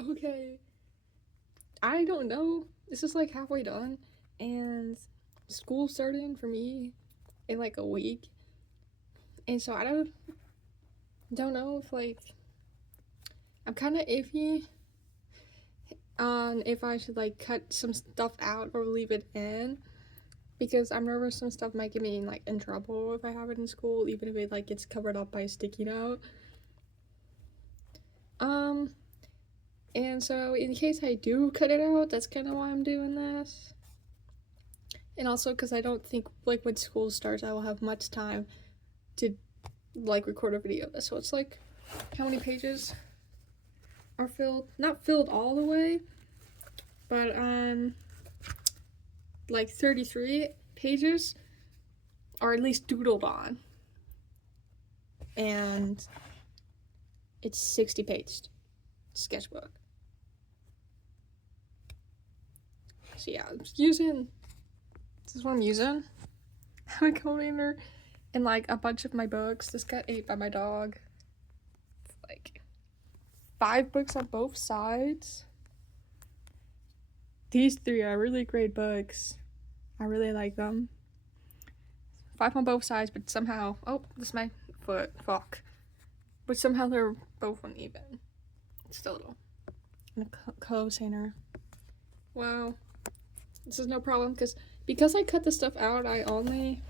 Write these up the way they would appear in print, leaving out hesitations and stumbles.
Okay. I don't know. This is like halfway done, and school's starting for me in like a week. And so I don't know if like I'm kind of iffy on if I should like cut some stuff out or leave it in because I'm nervous some stuff might get me like in trouble if I have it in school, even if it like gets covered up by a sticky note. Um, and so in case I do cut it out, that's kind of why I'm doing this. And also because I don't think like when school starts, I will have much time to like record a video. So it's like how many pages are filled? Not filled all the way, but like 33 pages are at least doodled on. And it's 60 paged sketchbook. So yeah, I'm using this is what I'm using. I'm a co-reader and like a bunch of my books. This got ate by my dog. Like 5 books on both sides. These 3 are really great books. I really like them. 5 on both sides, but somehow this is my foot. Fuck. But somehow they're both uneven. Just a little. And a co-signer. Wow. This is no problem because I cut the stuff out, I only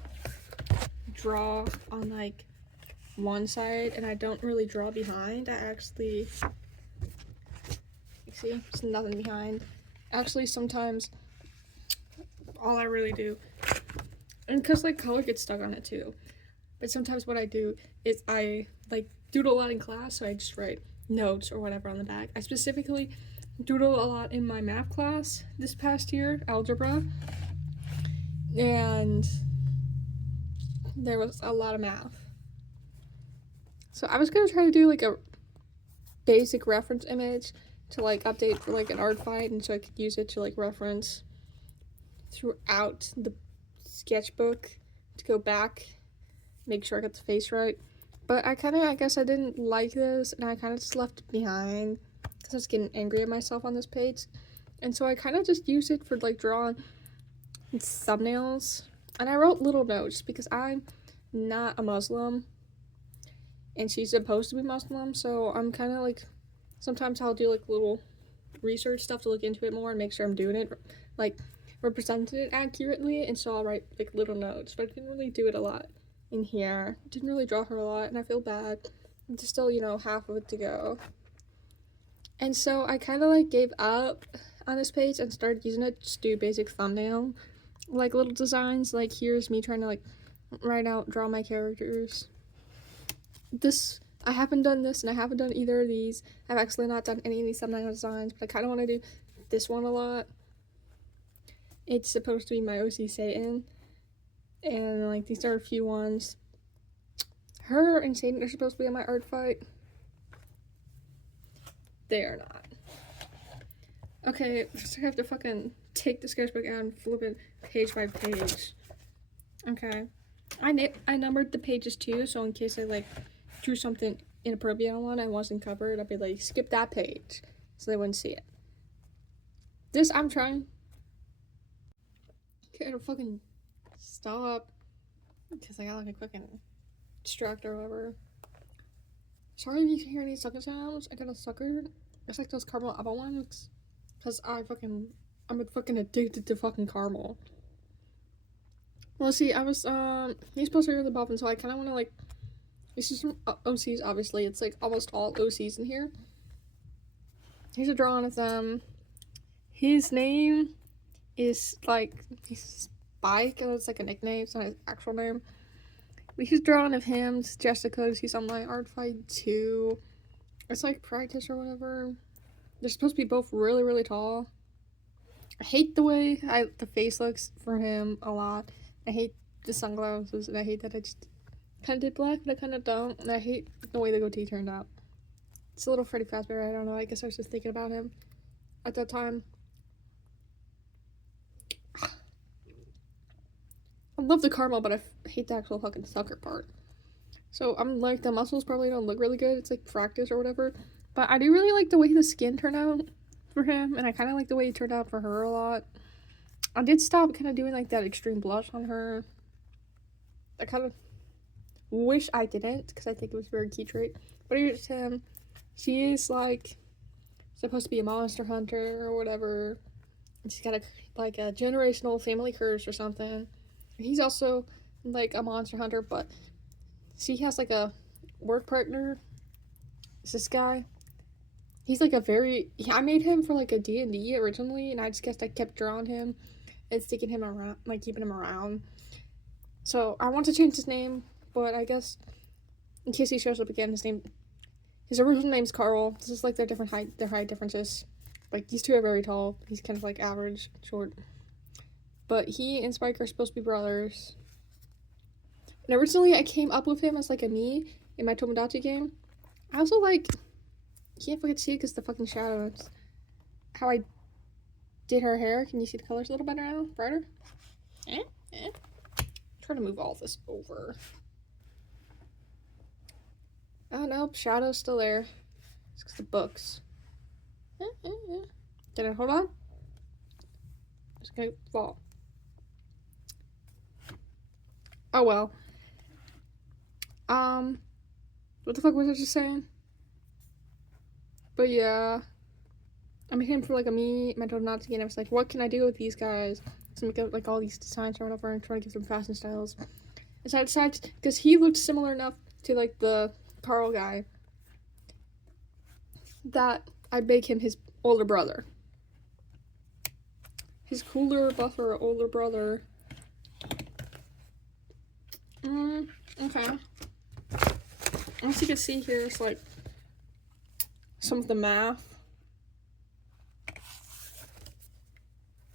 draw on like one side and I don't really draw behind. I actually see there's nothing behind. Actually sometimes all I really do, and because like color gets stuck on it too, but sometimes what I do is I like doodle a lot in class, so I just write notes or whatever on the back. I specifically doodle a lot in my math class this past year, algebra, and there was a lot of math. So I was gonna try to do like a basic reference image to like update for like an art fight, and so I could use it to like reference throughout the sketchbook to go back, make sure I got the face right. But I guess I didn't like this, and I kind of just left it behind because I was getting angry at myself on this page. And so I kind of just used it for like drawing thumbnails. And I wrote little notes because I'm not a Muslim and she's supposed to be Muslim, so I'm kind of like, sometimes I'll do like little research stuff to look into it more and make sure I'm doing it, like represented it accurately, and so I'll write like little notes, but I didn't really do it a lot in here. Didn't really draw her a lot, and I feel bad. There's still, half of it to go. And so I kind of like gave up on this page and started using it to do basic thumbnail, like little designs. Like here's me trying to like draw my characters. I haven't done this, and I haven't done either of these. I've actually not done any of these thumbnail designs, but I kind of want to do this one a lot. It's supposed to be my OC Satan, and like these are a few ones. Her and Satan are supposed to be in my art fight. They are not. Okay, I have to fucking take the sketchbook out and flip it page by page. Okay. I numbered the pages too, so in case I like drew something inappropriate on one, I wasn't covered, I'd be like, skip that page, so they wouldn't see it. This, I'm trying. Okay, it'll fucking stop, because I got like a fucking distractor or whatever. Sorry if you can hear any sucker sounds. I got a sucker. It's like those caramel apple ones, because I'm fucking addicted to fucking caramel. Well, see, I was, he's supposed to be really buff, and so I kind of want to, like, this is from OCs, obviously. It's, like, almost all OCs in here. Here's a drawing of them. His name is, like, he's Spike, and it's, like, a nickname. It's not his actual name. But he's a drawing of him. It's Jessica. He's on my art fight, too. It's, like, practice or whatever. They're supposed to be both really, really tall. I hate the way the face looks for him a lot. I hate the sunglasses, and I hate that I just kind of did black, but I kind of don't, and I hate the way the goatee turned out. It's a little Freddy Fazbear, I don't know, I guess I was just thinking about him at that time. I love the caramel, but I hate the actual fucking sucker part. So I'm like, the muscles probably don't look really good, it's like practice or whatever, But I do really like the way the skin turned out for him, and I kind of like the way it turned out for her a lot. I did stop kind of doing like that extreme blush on her. I kind of wish I didn't, because I think it was a very cute trait. But here's him. She is like supposed to be a monster hunter or whatever. She's got a generational family curse or something. He's also like a monster hunter, but she has like a work partner. It's this guy. He's like I made him for like a D&D originally, and I just guess I kept drawing him and sticking him around, like keeping him around. So I want to change his name, but I guess in case he shows up again, his original name's Carl. This is like their height differences. Like, these two are very tall. He's kind of like average, short. But he and Spike are supposed to be brothers. And originally I came up with him as like a me in my Tomodachi game. I also like, you can't fucking see it because the fucking shadows. How I did her hair. Can you see the colors a little better now? Brighter? Try to move all this over. Oh nope, shadow's still there. It's because the books. Did I hold on? It's gonna fall. Oh well. What the fuck was I just saying? But yeah, I made him for like a me, my Tomodachi, and I was like, what can I do with these guys? So make up like all these designs or whatever and try to give them fashion styles. And so I decided, because he looked similar enough to like the Carl guy, that I'd make him his older brother. His cooler, buffer, older brother. Okay. As you can see here, it's like some of the math.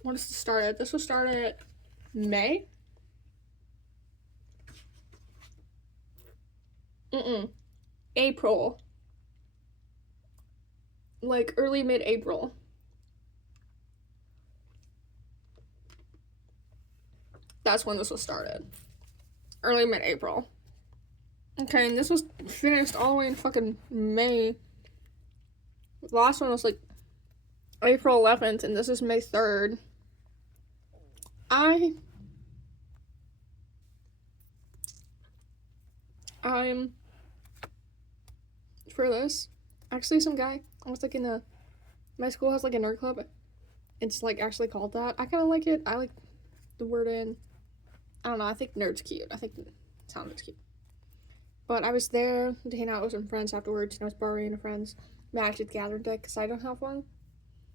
When does this start at? This will start at May? April. Like early mid-April. That's when this was started. Early mid-April. Okay, and this was finished all the way in fucking May. The last one was like April 11th, and this is May 3rd. I'm for this. Actually, some guy, I was like my school has like a nerd club. It's like actually called that. I kind of like it. I like the word in. I don't know, I think nerd's cute. I think the sound is cute. But I was there to hang out with some friends afterwards, and I was borrowing a friend's Magic the Gathering deck because I don't have one.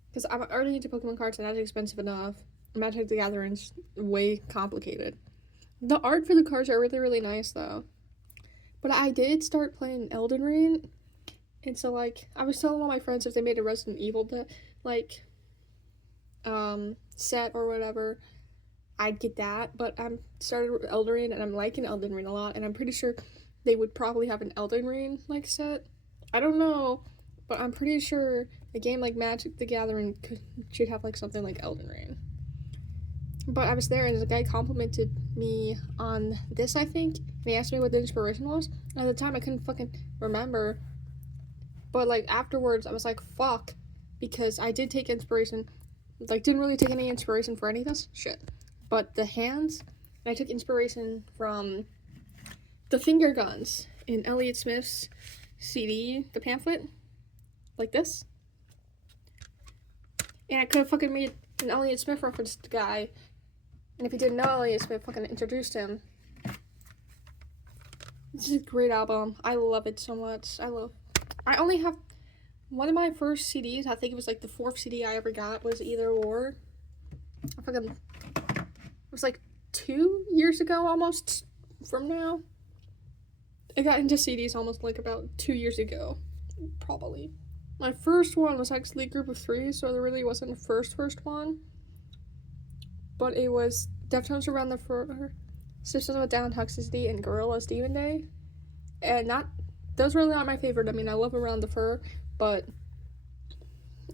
Because I'm already into Pokemon cards and that's expensive enough. Magic the Gathering's way complicated. The art for the cards are really, really nice though. But I did start playing Elden Ring, and so like I was telling all my friends if they made a Resident Evil set or whatever, I'd get that. But I'm started with Elden Ring and I'm liking Elden Ring a lot, and I'm pretty sure they would probably have an Elden Ring like set. I don't know, but I'm pretty sure a game like Magic the Gathering should have like something like Elden Ring. But I was there and the guy complimented me on this, I think, and he asked me what the inspiration was. And at the time I couldn't fucking remember. But like afterwards I was like, fuck, because I did take inspiration, like didn't really take any inspiration for any of this shit. But the hands, I took inspiration from the finger guns in Elliott Smith's CD, the pamphlet, like this. And I could have fucking made an Elliott Smith reference guy. And if you didn't know Elliott Smith, fucking introduced him. This is a great album. I love it so much. I only have one of my first CDs. I think it was like the 4th CD I ever got was Either Or. It was like 2 years ago almost from now. I got into CDs almost like about 2 years ago, probably. My first one was actually a group of 3, so there really wasn't a first one. But it was Deftones Around the Fur, Systems of a Down, Toxicity, and Gorillaz Demon Day. And those were not my favorite. I mean, I love Around the Fur, but,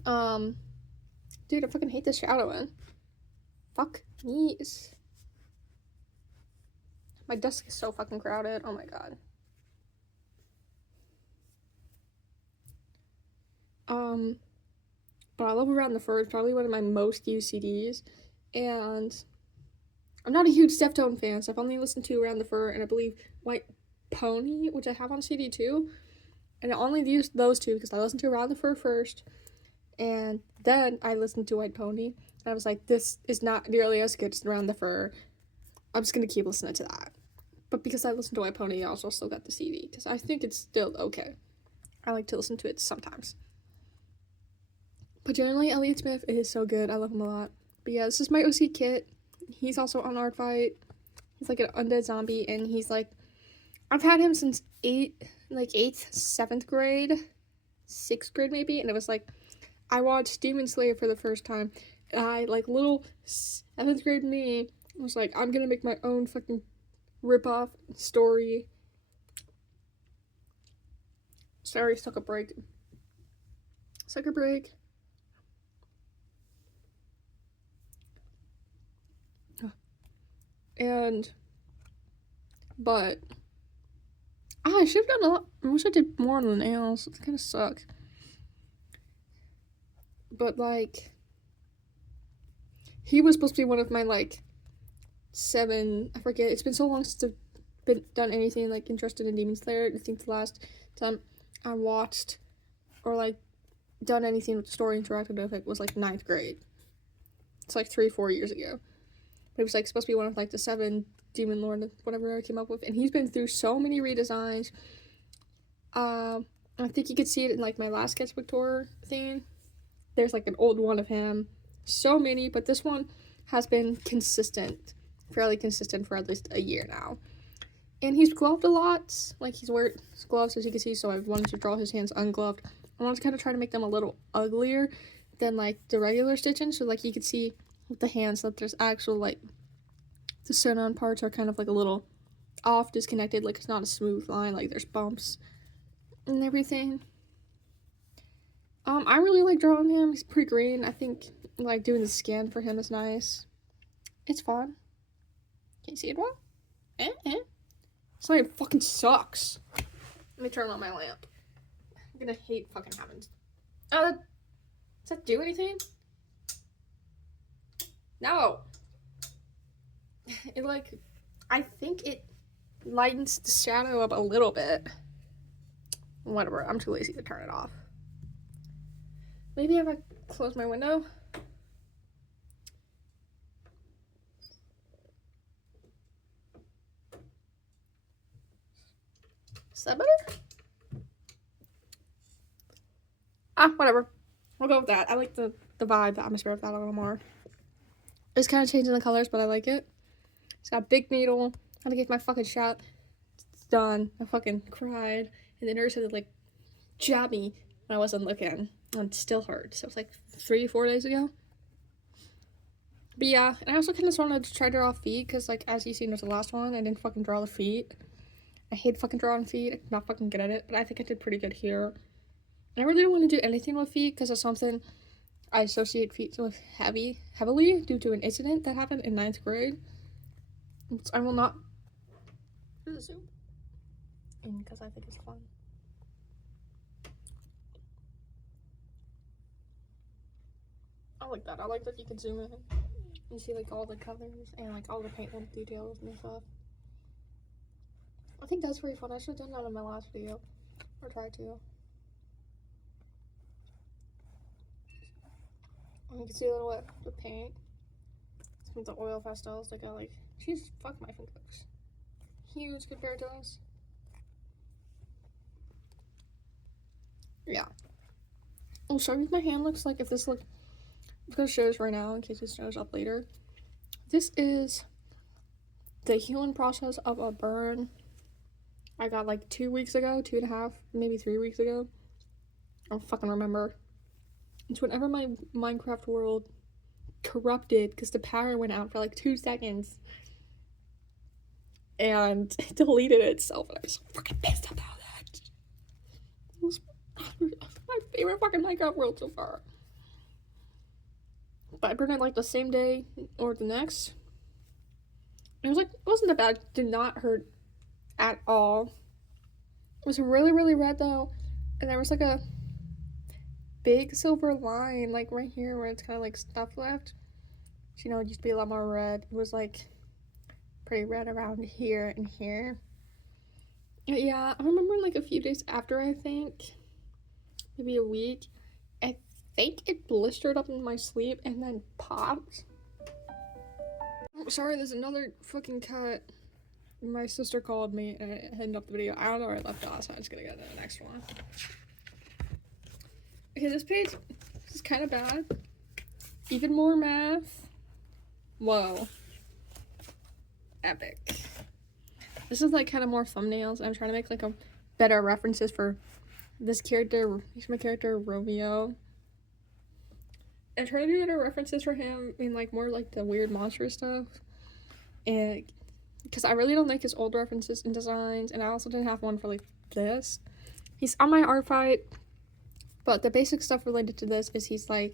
dude, I fucking hate this shadowing. Fuck knees. My desk is so fucking crowded. Oh my god. But I love Around the Fur. It's probably one of my most used CDs. And I'm not a huge Deftone fan, so I've only listened to Around the Fur and I believe White Pony, which I have on CD too. And I only used those two because I listened to Around the Fur first, and then I listened to White Pony. And I was like, this is not nearly as good as Around the Fur. I'm just gonna keep listening to that. But because I listened to White Pony, I also still got the CD because I think it's still okay. I like to listen to it sometimes. But generally, Elliott Smith is so good. I love him a lot. But yeah, this is my OC Kit. He's also on Art Fight. He's like an undead zombie, and he's like, I've had him since 8th, 7th grade, 6th grade maybe, and it was like, I watched Demon Slayer for the first time, and I, like, little 7th grade me was like, I'm gonna make my own fucking rip-off story. Sorry, took a break. Sucker break. But I should have done a lot. I wish I did more on the nails. It kind of suck. But, like, he was supposed to be one of my, like, 7, I forget. It's been so long since I've done anything, like, interested in Demon Slayer. I think the last time I watched or, like, done anything with the story interacted with it was, like, 9th grade. It's, like, 3-4 years ago. But it was, like, supposed to be one of, like, the 7 Demon Lord, whatever I came up with. And he's been through so many redesigns. I think you could see it in, like, my last sketchbook tour thing. There's, like, an old one of him. So many, but this one has been fairly consistent for at least a year now. And he's gloved a lot. Like, he's wearing gloves, as you can see, so I wanted to draw his hands ungloved. I wanted to kind of try to make them a little uglier than, like, the regular stitching. So, like, you could see with the hands that there's actual, like, the sewn-on parts are kind of, like, a little off, disconnected. Like, it's not a smooth line. Like, there's bumps and everything. I really like drawing him. He's pretty green. I think, like, doing the scan for him is nice. It's fun. Can you see it well? This light fucking sucks. Let me turn on my lamp. I'm gonna hate fucking having... does that do anything? No. It, like, I think it lightens the shadow up a little bit. Whatever, I'm too lazy to turn it off. Maybe if I close my window. Is that better? Whatever. We'll go with that. I like the vibe, the atmosphere of that a little more. It's kind of changing the colors, but I like it. It's got a big needle. I had to get my fucking shot. It's done. I fucking cried. And the nurse had to, like, jab me when I wasn't looking. And it still hurt. So it was like 3-4 days ago. But yeah, and I also kind of wanted to try to draw feet, because, like, as you seen with the last one, I didn't fucking draw the feet. I hate fucking drawing feet. I'm not fucking good at it, but I think I did pretty good here. And I really don't want to do anything with feet, because it's something I associate feet with heavily due to an incident that happened in 9th grade. I will not zoom in because I think it's fun. I like that. I like that you can zoom in. You see, like, all the colors and, like, all the paint details and stuff. I think that's pretty fun. I should have done that in my last video. Or tried to. And you can see a little bit of the paint. Some of the oil pastels. Like, jeez, fuck, my fingers. Huge compared to this. Yeah. I'll show you what my hand looks like if this look. I'm gonna show this right now in case it shows up later. This is the healing process of a burn I got like 2 weeks ago, 2.5, maybe 3 weeks ago. I don't fucking remember. It's whenever my Minecraft world corrupted because the power went out for like 2 seconds and it deleted itself, and I was so fucking pissed about that. It was my favorite fucking Minecraft world so far. But I burned it like the same day or the next. It was like, it wasn't that bad. It did not hurt at all. It was really, really red though. And there was like a big silver line, like right here where it's kind of like stuff left. So, it used to be a lot more red. It was like pretty red around here and here. Yeah, I remember like a few days after, I think, maybe a week, I think it blistered up in my sleeve and then popped. Oh, sorry, there's another fucking cut. My sister called me and I ended up the video. I don't know where I left off, so I'm just gonna go to the next one. Okay, this page is kind of bad. Even more math. Whoa. Epic. This is like kind of more thumbnails. I'm trying to make like a better references for this character. He's my character Romeo. I'm trying to do better references for him in like more like the weird monster stuff. And because I really don't like his old references and designs, and I also didn't have one for like this. He's on my art fight, but the basic stuff related to this is he's from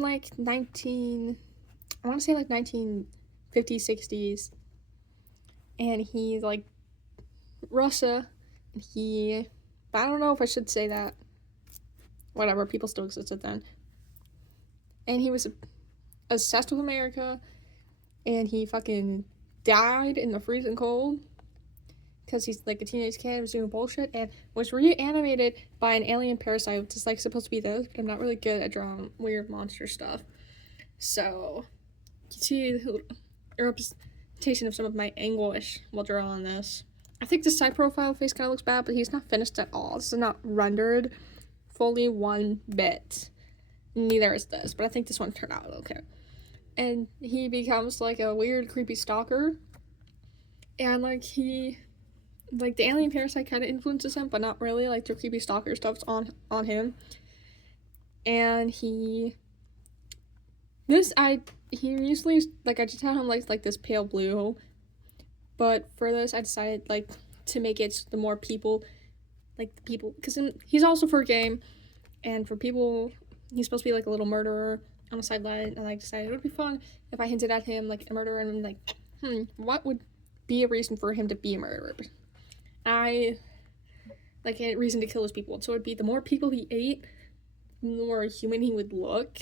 like I want to say like 1950s, 60s, and he's like Russia, and but I don't know if I should say that. Whatever, people still existed then. And he was obsessed with America, and he fucking died in the freezing cold because he's like a teenage kid and was doing bullshit, and was reanimated by an alien parasite, which is like supposed to be this, but I'm not really good at drawing weird monster stuff. So you see a representation of some of my anguish while drawing this. I think the side profile face kind of looks bad, but he's not finished at all. This is not rendered fully one bit. Neither is this, but I think this one turned out okay. And he becomes like a weird, creepy stalker, and like the alien parasite kind of influences him, but not really. Like the creepy stalker stuff's on him, and he usually like I just had him like this pale blue, but for this I decided like to make it the more people, because he's also for a game, and for people he's supposed to be like a little murderer on the sideline, and I decided it would be fun if I hinted at him like a murderer, and like, what would be a reason for him to be a murderer? I like a reason to kill his people, so it'd be the more people he ate, the more human he would look.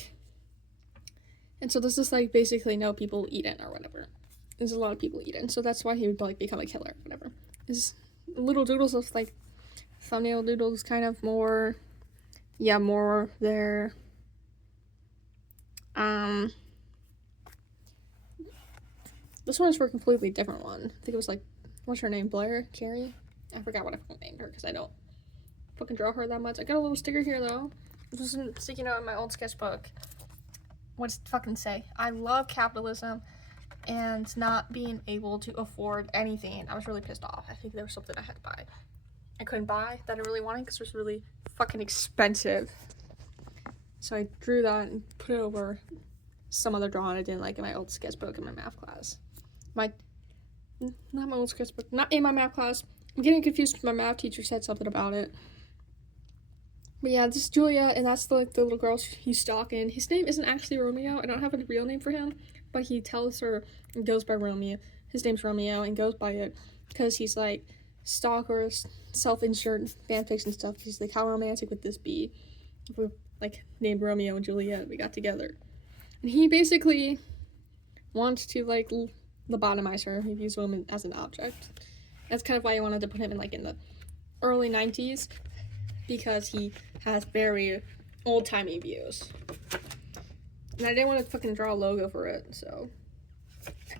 And so this is like basically no people eaten or whatever. There's a lot of people eaten, so that's why he would like become a killer or whatever. Is little doodles of like thumbnail doodles, kind of more there. This one is for a completely different one. I think it was like, what's her name? Blair? Carrie? I forgot what I named her because I don't fucking draw her that much. I got a little sticker here though. This is sticking out in my old sketchbook. What's it fucking say? I love capitalism and not being able to afford anything. I was really pissed off. I think there was something I had to buy. I couldn't buy that I really wanted because it was really fucking expensive. So I drew that and put it over some other drawing I didn't like in my old sketchbook in my math class. Not my old sketchbook. Not in my math class. I'm getting confused because my math teacher said something about it. But yeah, this is Julia, and that's the little girl he's stalking. His name isn't actually Romeo. I don't have a real name for him, but he tells her and goes by Romeo. His name's Romeo and goes by it because he's like stalkers, self-insured fanfiction stuff. He's like, how romantic would this be if we like named Romeo and Juliet? We got together, and he basically wants to like lobotomize her. He views women as an object. That's kind of why I wanted to put him in like in the early 90s, because he has very old-timey views. And I didn't want to fucking draw a logo for it, so.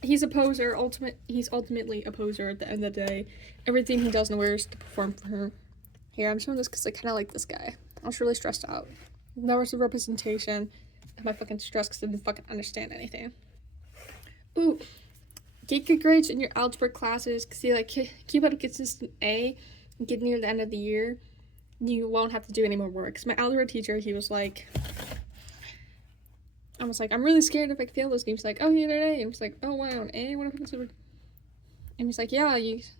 He's a poser, he's ultimately a poser at the end of the day. Everything he does and wears to perform for her. Here, I'm showing this because I kind of like this guy. I was really stressed out. That was the representation of my fucking stress because I didn't fucking understand anything. Ooh. Get good grades in your algebra classes, because you like keep up a consistent A and get near the end of the year. You won't have to do any more work. Because my algebra teacher, he was like, I was like, I'm really scared if I fail this. And he was like, oh, you did an A. And I was like, oh, wow, an A? What if it's over? And he's like, yeah,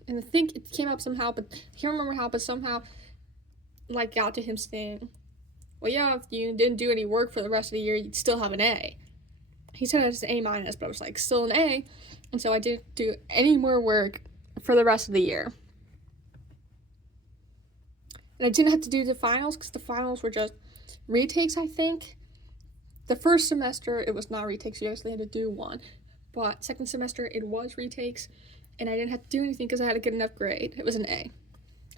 and I think it came up somehow, but I can't remember how, but somehow, like, got to him saying, well, yeah, if you didn't do any work for the rest of the year, you'd still have an A. He said it was an A-, but I was like, still an A. And so I didn't do any more work for the rest of the year. And I didn't have to do the finals because the finals were just retakes, I think. The first semester, it was not retakes. You actually had to do one. But second semester, it was retakes. And I didn't have to do anything because I had a good enough grade. It was an A.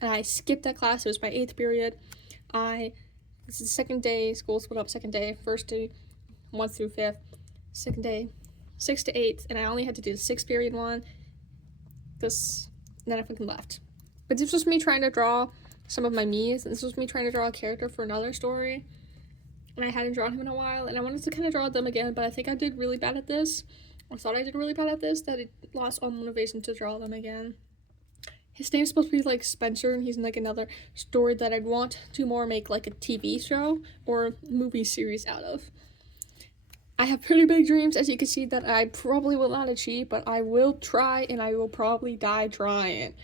And I skipped that class. It was my 8th period. This is the second day. School split up second day. First day, 1 through 5th. Second day, 6 to 8. And I only had to do the 6th period one. Then I fucking left. But this was me trying to draw some of my Miis. And this was me trying to draw a character for another story. And I hadn't drawn him in a while. And I wanted to kind of draw them again. But I think I did really bad at this. I thought I did really bad at this, that it lost all motivation to draw them again. His name's supposed to be like Spencer, and he's in like another story that I'd want to more make like a TV show or movie series out of. I have pretty big dreams, as you can see, that I probably will not achieve, but I will try, and I will probably die trying.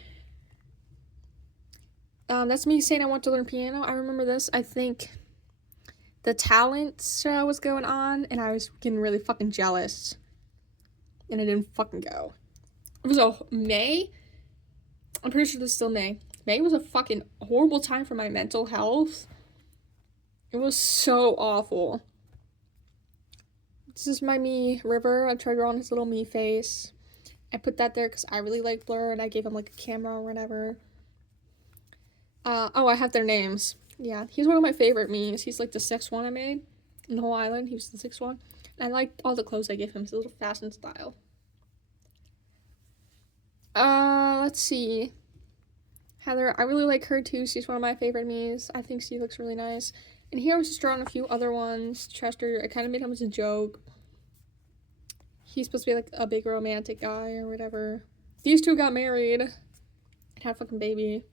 That's me saying I want to learn piano. I remember this. I think the talent show was going on, and I was getting really fucking jealous. And I didn't fucking go. It was May. I'm pretty sure this is still May. May was a fucking horrible time for my mental health. It was so awful. This is my me, River. I tried drawing his little me face. I put that there because I really like Blur, and I gave him like a camera or whatever. I have their names. Yeah, he's one of my favorite memes. He's like the 6th one I made in the whole island. He was the 6th one. I liked all the clothes I gave him. It's a little fashion style. Let's see. Heather, I really like her too. She's one of my favorite memes. I think she looks really nice. And here I was just drawing a few other ones. Chester, I kind of made him as a joke. He's supposed to be like a big romantic guy or whatever. These two got married and had a fucking baby.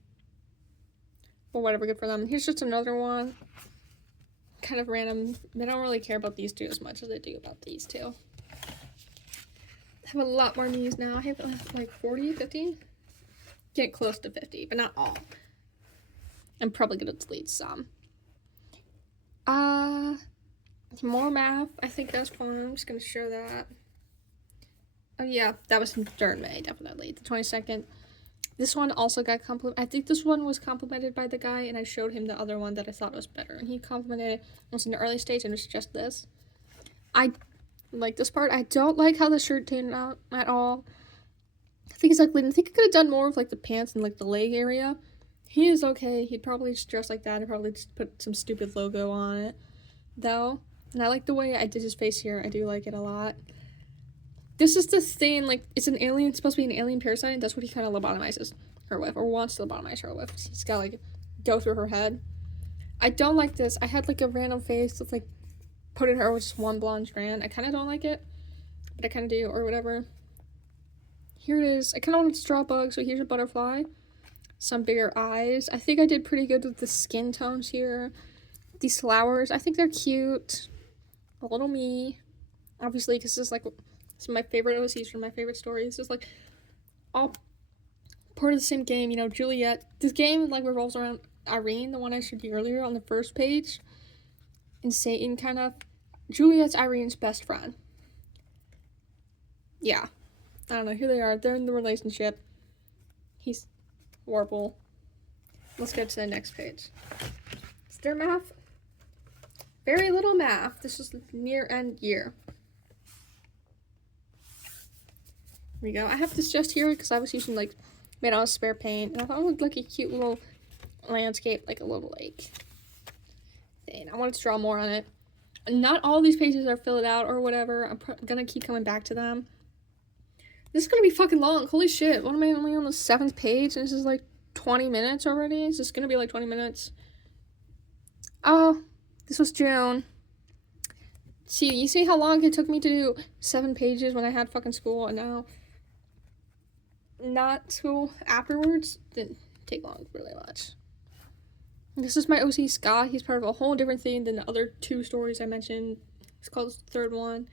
Or whatever, good for them. Here's just another one. Kind of random. I don't really care about these two as much as I do about these two. I have a lot more memes now. I have like 40, 50? Get close to 50, but not all. I'm probably gonna delete some. More math. I think that's fun. I'm just gonna show that. Oh yeah, that was during May, definitely. The 22nd. This one also got complimented. I think this one was complimented by the guy, and I showed him the other one that I thought was better. And he complimented it. It was in the early stage, and it's just this. I like this part. I don't like how the shirt turned out at all. I think it's ugly. I think I could have done more with like the pants and like the leg area. He is okay. He'd probably just dress like that and probably just put some stupid logo on it, though. And I like the way I did his face here. I do like it a lot. This is the thing, like, it's an alien, it's supposed to be an alien parasite, and that's what he kind of lobotomizes her with, or wants to lobotomize her with. He's got, like, go through her head. I don't like this. I had, like, a random face with, like, put in her with just one blonde strand. I kind of don't like it, but I kind of do, or whatever. Here it is. I kind of wanted to draw a bug, so here's a butterfly. Some bigger eyes. I think I did pretty good with the skin tones here. These flowers, I think they're cute. A little me. Obviously, because this is, like, some of my favorite OCs from my favorite stories. It's like all part of the same game, you know, Juliet. This game like revolves around Irene, the one I showed you earlier on the first page. And Satan kind of. Juliet's Irene's best friend. Yeah. I don't know, here they are. They're in the relationship. He's horrible. Let's get to the next page. Is there math? Very little math. This is near end year. Here we go. I have this just here because I was using like made out of spare paint, and I thought it looked like a cute little landscape, like a little lake thing. I wanted to draw more on it. Not all these pages are filled out or whatever. I'm gonna keep coming back to them. This is gonna be fucking long. Holy shit! What am I only on the 7th page? And this is like 20 minutes already. Is this gonna be like 20 minutes? Oh, this was June. See, you see how long it took me to do 7 pages when I had fucking school, and now not school afterwards? Didn't take long really much. This is my OC Scott. He's part of a whole different thing than the other 2 stories I mentioned. It's called the third one.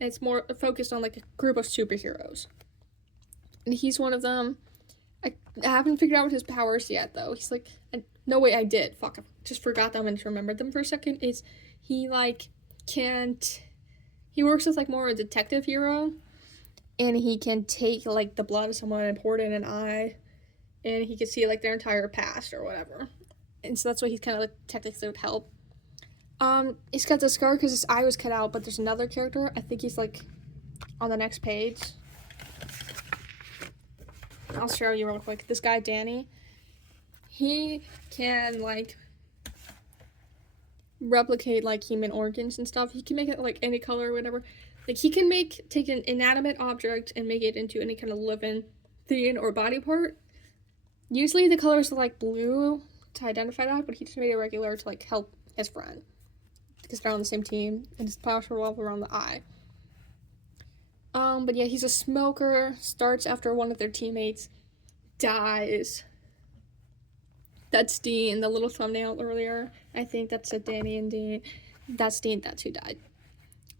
And it's more focused on like a group of superheroes. And he's one of them. I haven't figured out what his powers yet, though. He's like, no way, I did. Fuck, I just forgot them and remembered them for a second. Is he like he works as like more a detective hero, and he can take like the blood of someone and pour it in an eye, and he can see like their entire past or whatever. and so that's why he's kind of like technically would help. He's got the scar because his eye was cut out, but there's another character. I think he's like on the next page. I'll show you real quick. This guy, Danny, he can like replicate like human organs and stuff. He can make it like any color or whatever. Like he can take an inanimate object and make it into any kind of living thing or body part. Usually the colors are like blue to identify that, but he just made it regular to like help his friend because they're on the same team, and his powers revolve around the eye. But yeah, he's a smoker. Starts after one of their teammates dies. That's Dean, the little thumbnail earlier. I think that said Danny and Dean. That's Dean, that's who died.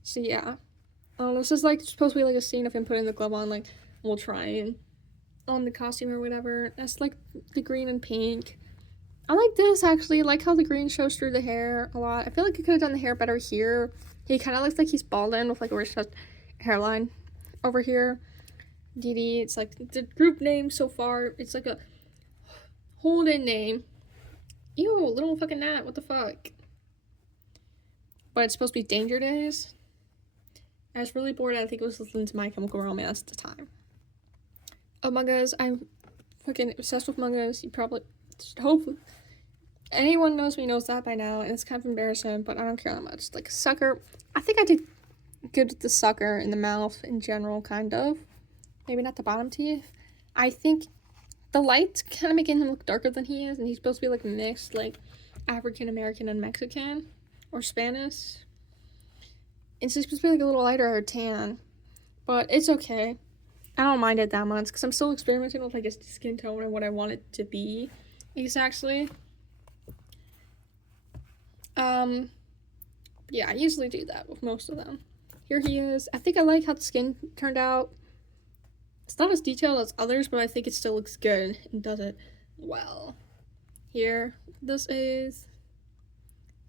So yeah. This is like supposed to be like a scene of him putting the glove on, like, we'll try and on the costume or whatever. That's like the green and pink. I like this actually. I like how the green shows through the hair a lot. I feel like he could have done the hair better here. He kind of looks like he's balding with like a rich hairline over here. DD, it's like the group name so far. It's like a hold-in name. Ew, little fucking gnat. What the fuck? But it's supposed to be Danger Days. I was really bored. I think it was listening to My Chemical Romance at the time. Among Us, I'm fucking obsessed with Among Us. You probably, hopefully, anyone knows me knows that by now, and it's kind of embarrassing, but I don't care that much. Like, sucker, I think I did good with the sucker in the mouth in general, kind of. Maybe not the bottom teeth. I think the light's kind of making him look darker than he is, and he's supposed to be, like, mixed, like, African-American and Mexican, or Spanish. And so he's supposed to be, like, a little lighter or tan, but it's okay. I don't mind it that much, because I'm still experimenting with, like, his skin tone and what I want it to be, exactly. Yeah, I usually do that with most of them. Here he is. I think I like how the skin turned out. It's not as detailed as others, but I think it still looks good and does it well. Here, this is,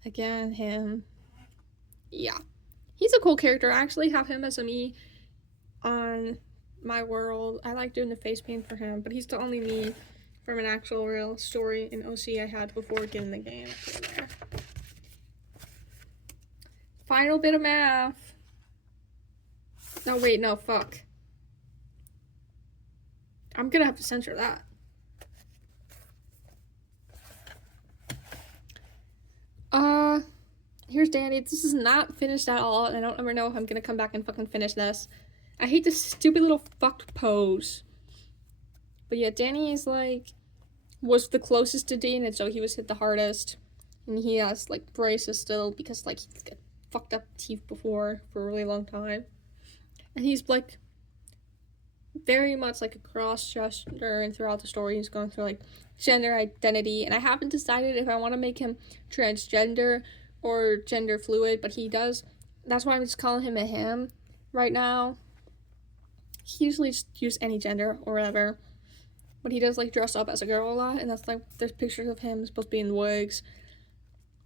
again, him. Yeah. He's a cool character. I actually have him as a me on my world. I like doing the face paint for him, but he's the only me from an actual real story in OC I had before getting the game. There. Final bit of math. No, wait, no, fuck. I'm gonna have to censor that. Here's Danny. This is not finished at all, and I don't ever know if I'm gonna come back and fucking finish this. I hate this stupid little fucked pose. But yeah, Danny is like, was the closest to Dean, and so he was hit the hardest. And he has like braces still because like he's got fucked up teeth before for a really long time. And he's like very much like a cross-dresser, and throughout the story he's going through like gender identity, and I haven't decided if I want to make him transgender or gender fluid, but he does. That's why I'm just calling him a him right now. He usually just use any gender or whatever, but he does like dress up as a girl a lot, and that's like there's pictures of him supposed to be in wigs.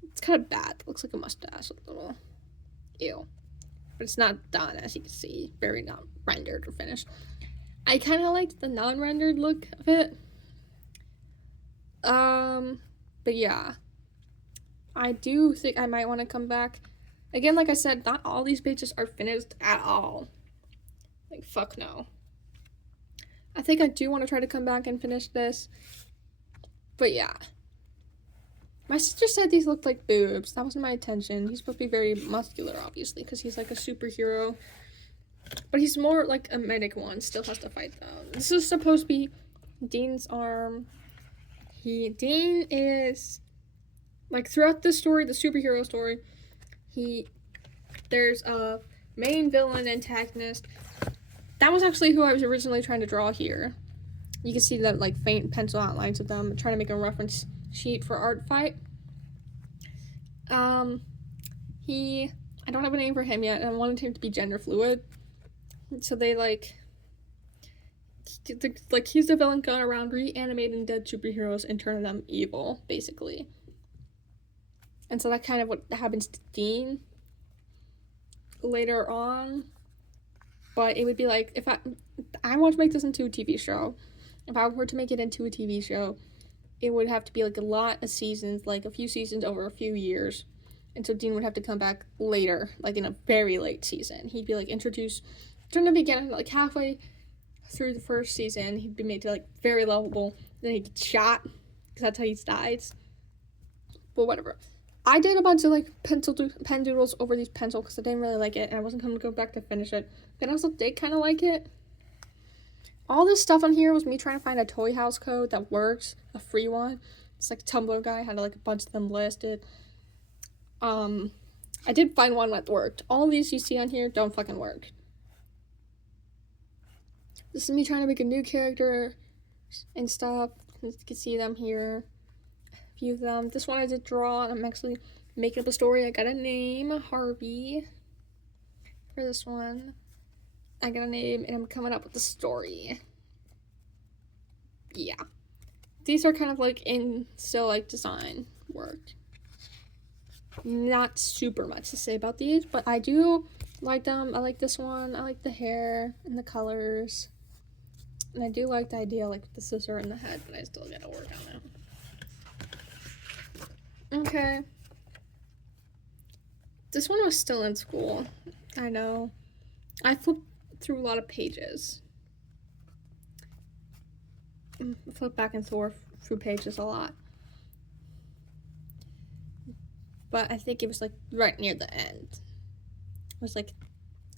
It's kind of bad. It looks like a mustache, a little ew, but it's not done, as you can see, very not rendered or finished. I kind of liked the non-rendered look of it. But yeah, I do think I might want to come back. Again, like I said, not all these pages are finished at all. Like, fuck no. I think I do want to try to come back and finish this. But yeah. My sister said these looked like boobs. That wasn't my intention. He's supposed to be very muscular, obviously, because he's like a superhero. But he's more like a medic one. Still has to fight though. This is supposed to be Dean's arm. Dean is like throughout the story, the superhero story, there's a main villain antagonist. That was actually who I was originally trying to draw here. You can see that like faint pencil outlines of them. I'm trying to make a reference sheet for art fight. I don't have a name for him yet, and I wanted him to be gender fluid. So they he's the villain going around reanimating dead superheroes and turning them evil, basically. And so that kind of what happens to Dean later on. But it would be like, if I want to make this into a TV show. If I were to make it into a TV show, it would have to be like a lot of seasons, like a few seasons over a few years. And so Dean would have to come back later, like in a very late season. He'd be like introduced from the beginning, like halfway through the first season. He'd be made to like very lovable. Then he'd get shot, because that's how he dies. But whatever. I did a bunch of like pen doodles over these pencils because I didn't really like it, and I wasn't going to go back to finish it. But I also did kind of like it. All this stuff on here was me trying to find a Toy House code that works, a free one. It's like Tumblr guy had like a bunch of them listed. I did find one that worked. All of these you see on here don't fucking work. This is me trying to make a new character and stuff. You can see them here. A few of them. This one I did draw, and I'm actually making up a story. I got a name, Harvey. For this one, I got a name, and I'm coming up with the story. Yeah. These are kind of like in still like design work. Not super much to say about these, but I do like them. I like this one. I like the hair and the colors. And I do like the idea, like the scissor in the head, but I still gotta work on it. Okay. This one was still in school. I know. I flipped through a lot of pages. I flipped back and forth through pages a lot. But I think it was like right near the end. It was like,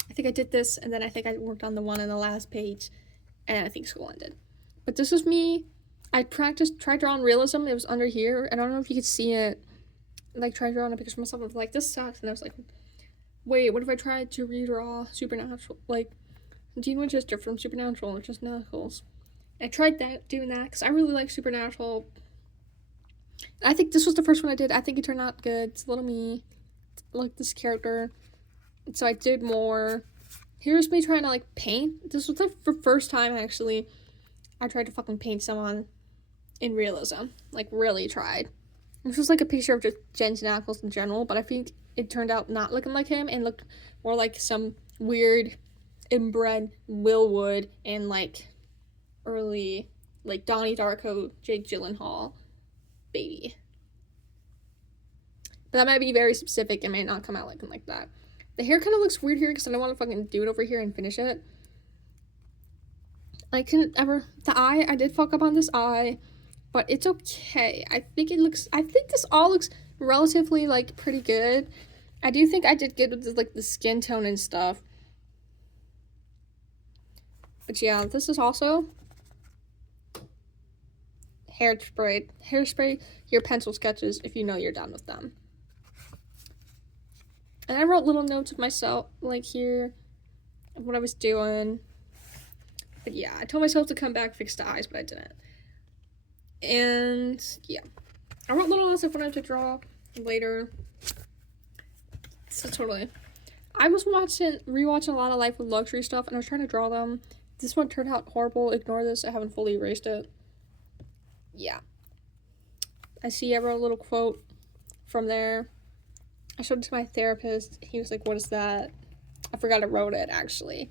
I think I did this, and then I think I worked on the one on the last page, and I think school ended. But this was me. I tried drawing realism. It was under here. I don't know if you could see it. Like, tried drawing a picture of myself. I was like, this sucks. And I was like, wait, what if I tried to redraw Supernatural? Like, Dean Winchester from Supernatural, or just Knuckles. I tried doing that, because I really like Supernatural. I think this was the first one I did. I think it turned out good. It's a little me. I like this character. So I did more. Here's me trying to, like, paint. This was the first time, actually, I tried to fucking paint someone in realism. Like, really tried. This was, like, a picture of just Jensen Ackles in general, but I think it turned out not looking like him and looked more like some weird inbred Will Wood and, like, early, like, Donnie Darko, Jake Gyllenhaal baby. But that might be very specific. It may not come out looking like that. The hair kind of looks weird here because I don't want to fucking do it over here and finish it. I couldn't ever... The eye, I did fuck up on this eye, but it's okay. I think this all looks relatively, like, pretty good. I do think I did good with, like, the skin tone and stuff. But yeah, this is also hairspray your pencil sketches if you know you're done with them. And I wrote little notes of myself, like here, of what I was doing. But yeah, I told myself to come back, fix the eyes, but I didn't. And yeah, I wrote little notes of what I had to draw later. So totally. I was rewatching a lot of Life with Luxury stuff, and I was trying to draw them. This one turned out horrible. Ignore this. I haven't fully erased it. Yeah. I wrote a little quote from there. I showed it to my therapist. He was like, what is that? I forgot I wrote it, actually.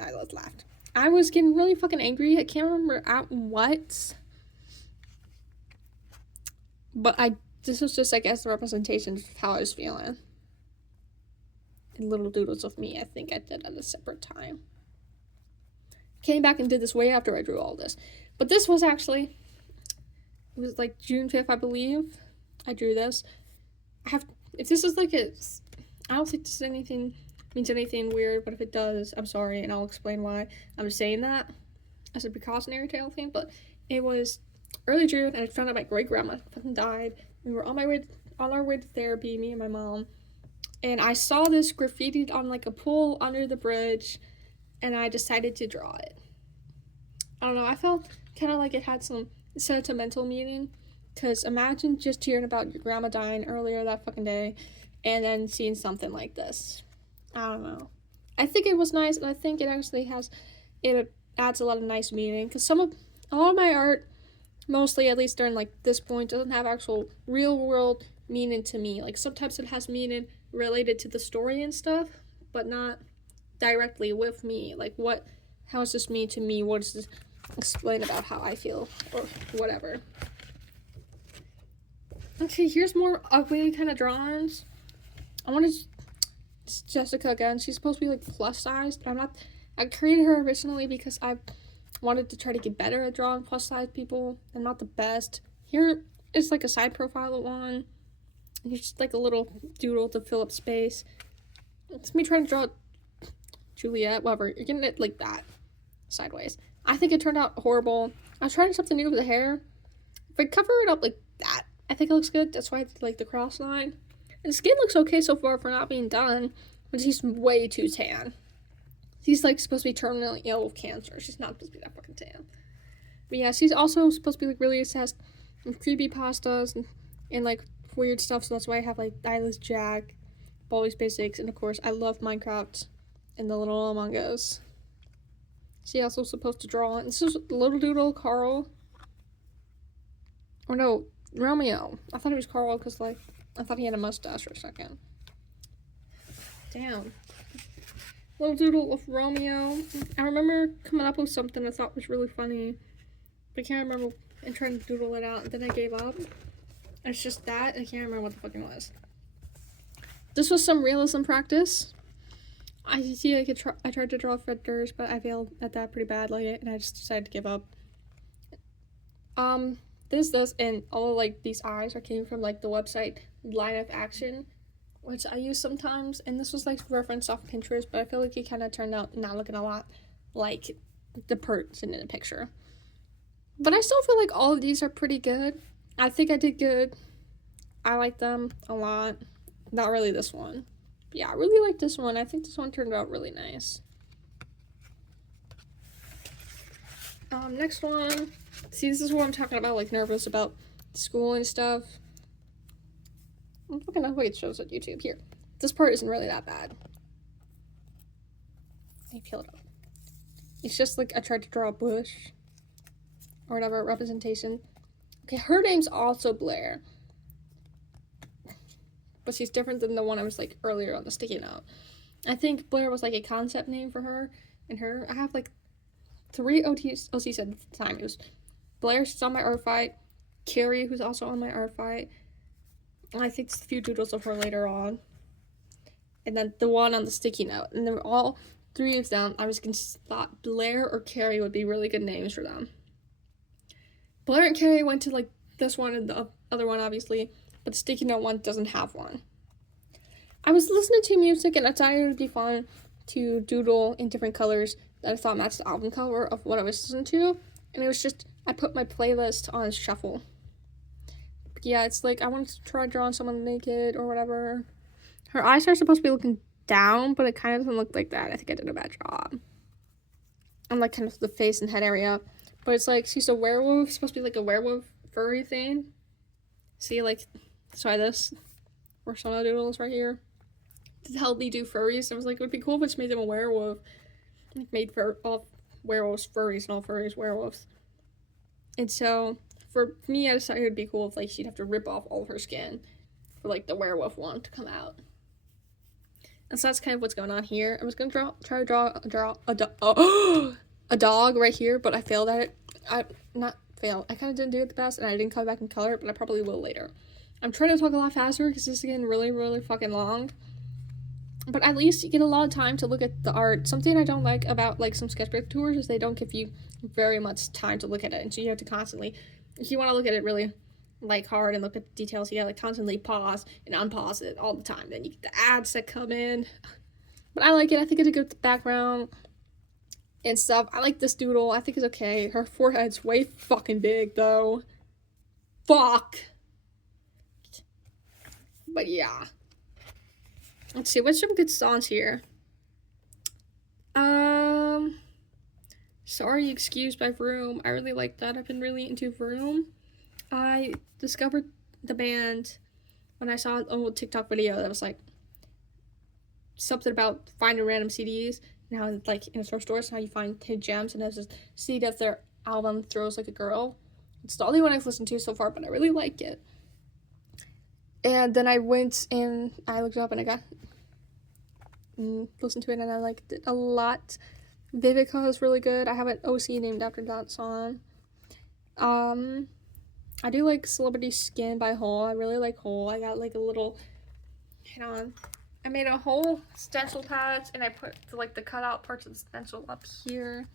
I laughed. I was getting really fucking angry. I can't remember at what. But this was just, I guess, the representation of how I was feeling. And little doodles of me, I think I did at a separate time. Came back and did this way after I drew all this. But this was actually, it was like June 5th, I believe. I drew this. If this is like I don't think this means anything weird, but if it does, I'm sorry, and I'll explain why I'm just saying that as a precautionary tale thing. But it was early June, and I found out my great grandma fucking died. We were on our way to therapy, me and my mom, and I saw this graffitied on like a pool under the bridge, and I decided to draw it. I don't know, I felt kind of like it had some sentimental meaning, because imagine just hearing about your grandma dying earlier that fucking day, and then seeing something like this. I don't know. I think it was nice, and I think it actually adds a lot of nice meaning, because a lot of my art, mostly at least during like this point, doesn't have actual real world meaning to me. Like sometimes it has meaning related to the story and stuff, but not directly with me. Like how does this mean to me? What is this explain about how I feel or whatever. Okay, here's more ugly kind of drawings. I wanted Jessica again. She's supposed to be like plus size, but I created her originally because I wanted to try to get better at drawing plus size people. I'm not the best. Here is like a side profile one. Here's just like a little doodle to fill up space. It's me trying to draw Juliet, whatever. You're getting it like that, sideways. I think it turned out horrible. I was trying something new with the hair. If I cover it up like that, I think it looks good. That's why I did like the cross line. And the skin looks okay so far for not being done, but she's way too tan. She's like supposed to be terminally ill with cancer. She's not supposed to be that fucking tan. But yeah, she's also supposed to be like really obsessed with creepypastas and like weird stuff. So that's why I have like Eyeless Jack, Baldi's Basics, and of course I love Minecraft and the little Among Us. She also supposed to draw. And this is Little Doodle Carl. Or no, Romeo. I thought it was Carl because like I thought he had a mustache for a second. Damn. Little Doodle with Romeo. I remember coming up with something I thought was really funny, but I can't remember, and trying to doodle it out, and then I gave up. It's just that, I can't remember what the fucking was. This was some realism practice. I tried to draw Fred Durst, but I failed at that pretty badly, and I just decided to give up. This, and all of, like, these eyes came from, like, the website Line of Action, which I use sometimes, and this was, like, referenced off Pinterest, but I feel like it kind of turned out not looking a lot like the person in the picture. But I still feel like all of these are pretty good. I think I did good. I like them a lot. Not really this one. But yeah, I really like this one. I think this one turned out really nice. Next one. See, this is what I'm talking about, like, nervous about school and stuff. I'm fucking know why it shows on YouTube. Here. This part isn't really that bad. I peel it up. It's just, like, I tried to draw a bush. Or whatever, representation. Okay, her name's also Blair. But she's different than the one I was, like, earlier on the sticky note. I think Blair was, like, a concept name for her. And her, I have, like, 3 OCs at the time. It was Blair, who's on my art fight. Carrie, who's also on my art fight. And I think there's a few doodles of her later on. And then the one on the sticky note. And then all 3 of them, I was gonna thought Blair or Carrie would be really good names for them. Blair and Carrie went to, like, this one and the other one, obviously. But the sticky note one doesn't have one. I was listening to music and I thought it would be fun to doodle in different colors that I thought matched the album cover of what I was listening to. And it was just, I put my playlist on shuffle. But yeah, it's like, I wanted to try drawing someone naked or whatever. Her eyes are supposed to be looking down, but it kind of doesn't look like that. I think I did a bad job. On, like, kind of the face and head area. But it's like, she's a werewolf. It's supposed to be like a werewolf furry thing. See, like, try this. Or some of the doodles right here. To help me do furries. I was like, it would be cool if it's made them a werewolf. Like, made for all werewolves furries and all furries werewolves. And so, for me, I decided it would be cool if, like, she'd have to rip off all of her skin for, like, the werewolf one to come out. And so that's kind of what's going on here. I was gonna try to draw a dog right here, but I failed at it. I kind of didn't do it the best, and I didn't come back and color it, but I probably will later. I'm trying to talk a lot faster because this is getting really, really fucking long. But at least you get a lot of time to look at the art. Something I don't like about, like, some sketchbook tours is they don't give you very much time to look at it. And so you have to constantly, if you want to look at it really, like, hard and look at the details, you gotta, like, constantly pause and unpause it all the time. Then you get the ads that come in. But I like it. I think it's a good background and stuff. I like this doodle. I think it's okay. Her forehead's way fucking big, though. Fuck. But yeah. Let's see, what's some good songs here? Sorry Excused by Vroom. I really like that. I've been really into Vroom. I discovered the band when I saw an old TikTok video that was like something about finding random CDs and how, like, in store stores, how you find hidden gems, and there's this CD of their album Throws Like a Girl. It's the only one I've listened to so far, but I really like it. And then I went and I looked it up and I got listened to it and I liked it a lot. Vivica is really good. I have an OC named after that song. I do like Celebrity Skin by Hole. I really like Hole. I got like a little, hang on. I made a whole stencil patch and I put like the cutout parts of the stencil up here.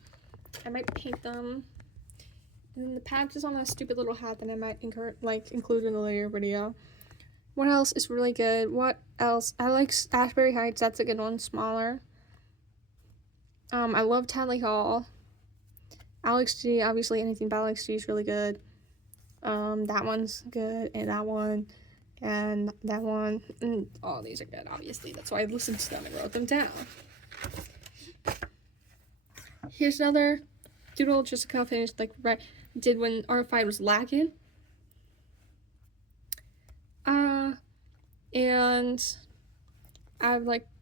I might paint them. And then the patch is on a stupid little hat that I might include in a later video. What else is really good? What else? I like Ashbury Heights. That's a good one. Smaller. I love Tally Hall. Alex G. Obviously, anything by Alex G is really good. That one's good, and that one, and that one, and all these are good. Obviously, that's why I listened to them and wrote them down. Here's another doodle Jessica finished did when R5 was lacking. And I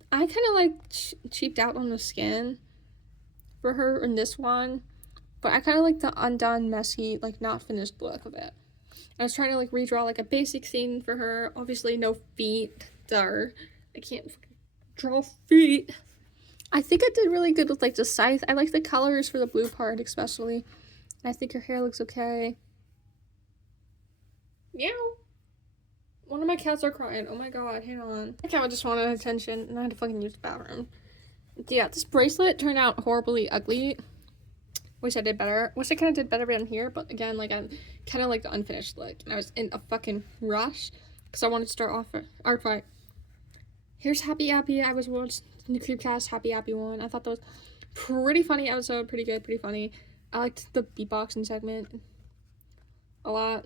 kind of cheaped out on the skin for her in this one, but I kind of like the undone, messy, not finished look of it. I was trying to redraw a basic scene for her. Obviously no feet. Darn, I can't draw feet. I think I did really good with the scythe. I like the colors for the blue part especially. And I think her hair looks okay. Meow. One of my cats are crying. Oh my god, hang on. My cat just wanted attention and I had to fucking use the bathroom. Yeah, this bracelet turned out horribly ugly. Wish I did better. Wish I kind of did better down here, but again, I kind of like the unfinished look. And I was in a fucking rush because I wanted to start off art fight. Here's Happy Appy. I was watching the Creepcast Happy Appy one. I thought that was pretty funny episode. Pretty good, pretty funny. I liked the beatboxing segment a lot.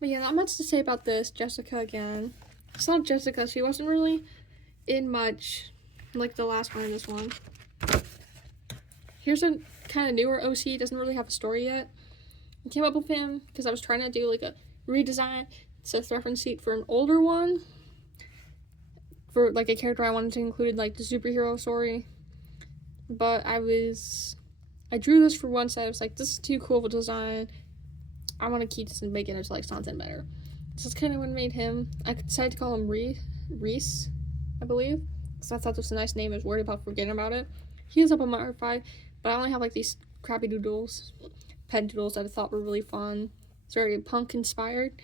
But yeah, not much to say about this. Jessica again. It's not Jessica. She wasn't really in much like the last one in this one. Here's a kind of newer OC. Doesn't really have a story yet. I came up with him because I was trying to do a redesign. It's a reference sheet for an older one. For a character I wanted to include the superhero story. But I drew this for once. I was like, this is too cool of a design. I want to keep this and make it into something better. So that's kind of what made him. I decided to call him Reese, I believe, because I thought this was a nice name. I was worried about forgetting about it. He is up on my R5, but I only have these crappy doodles, pen doodles that I thought were really fun. It's very punk inspired.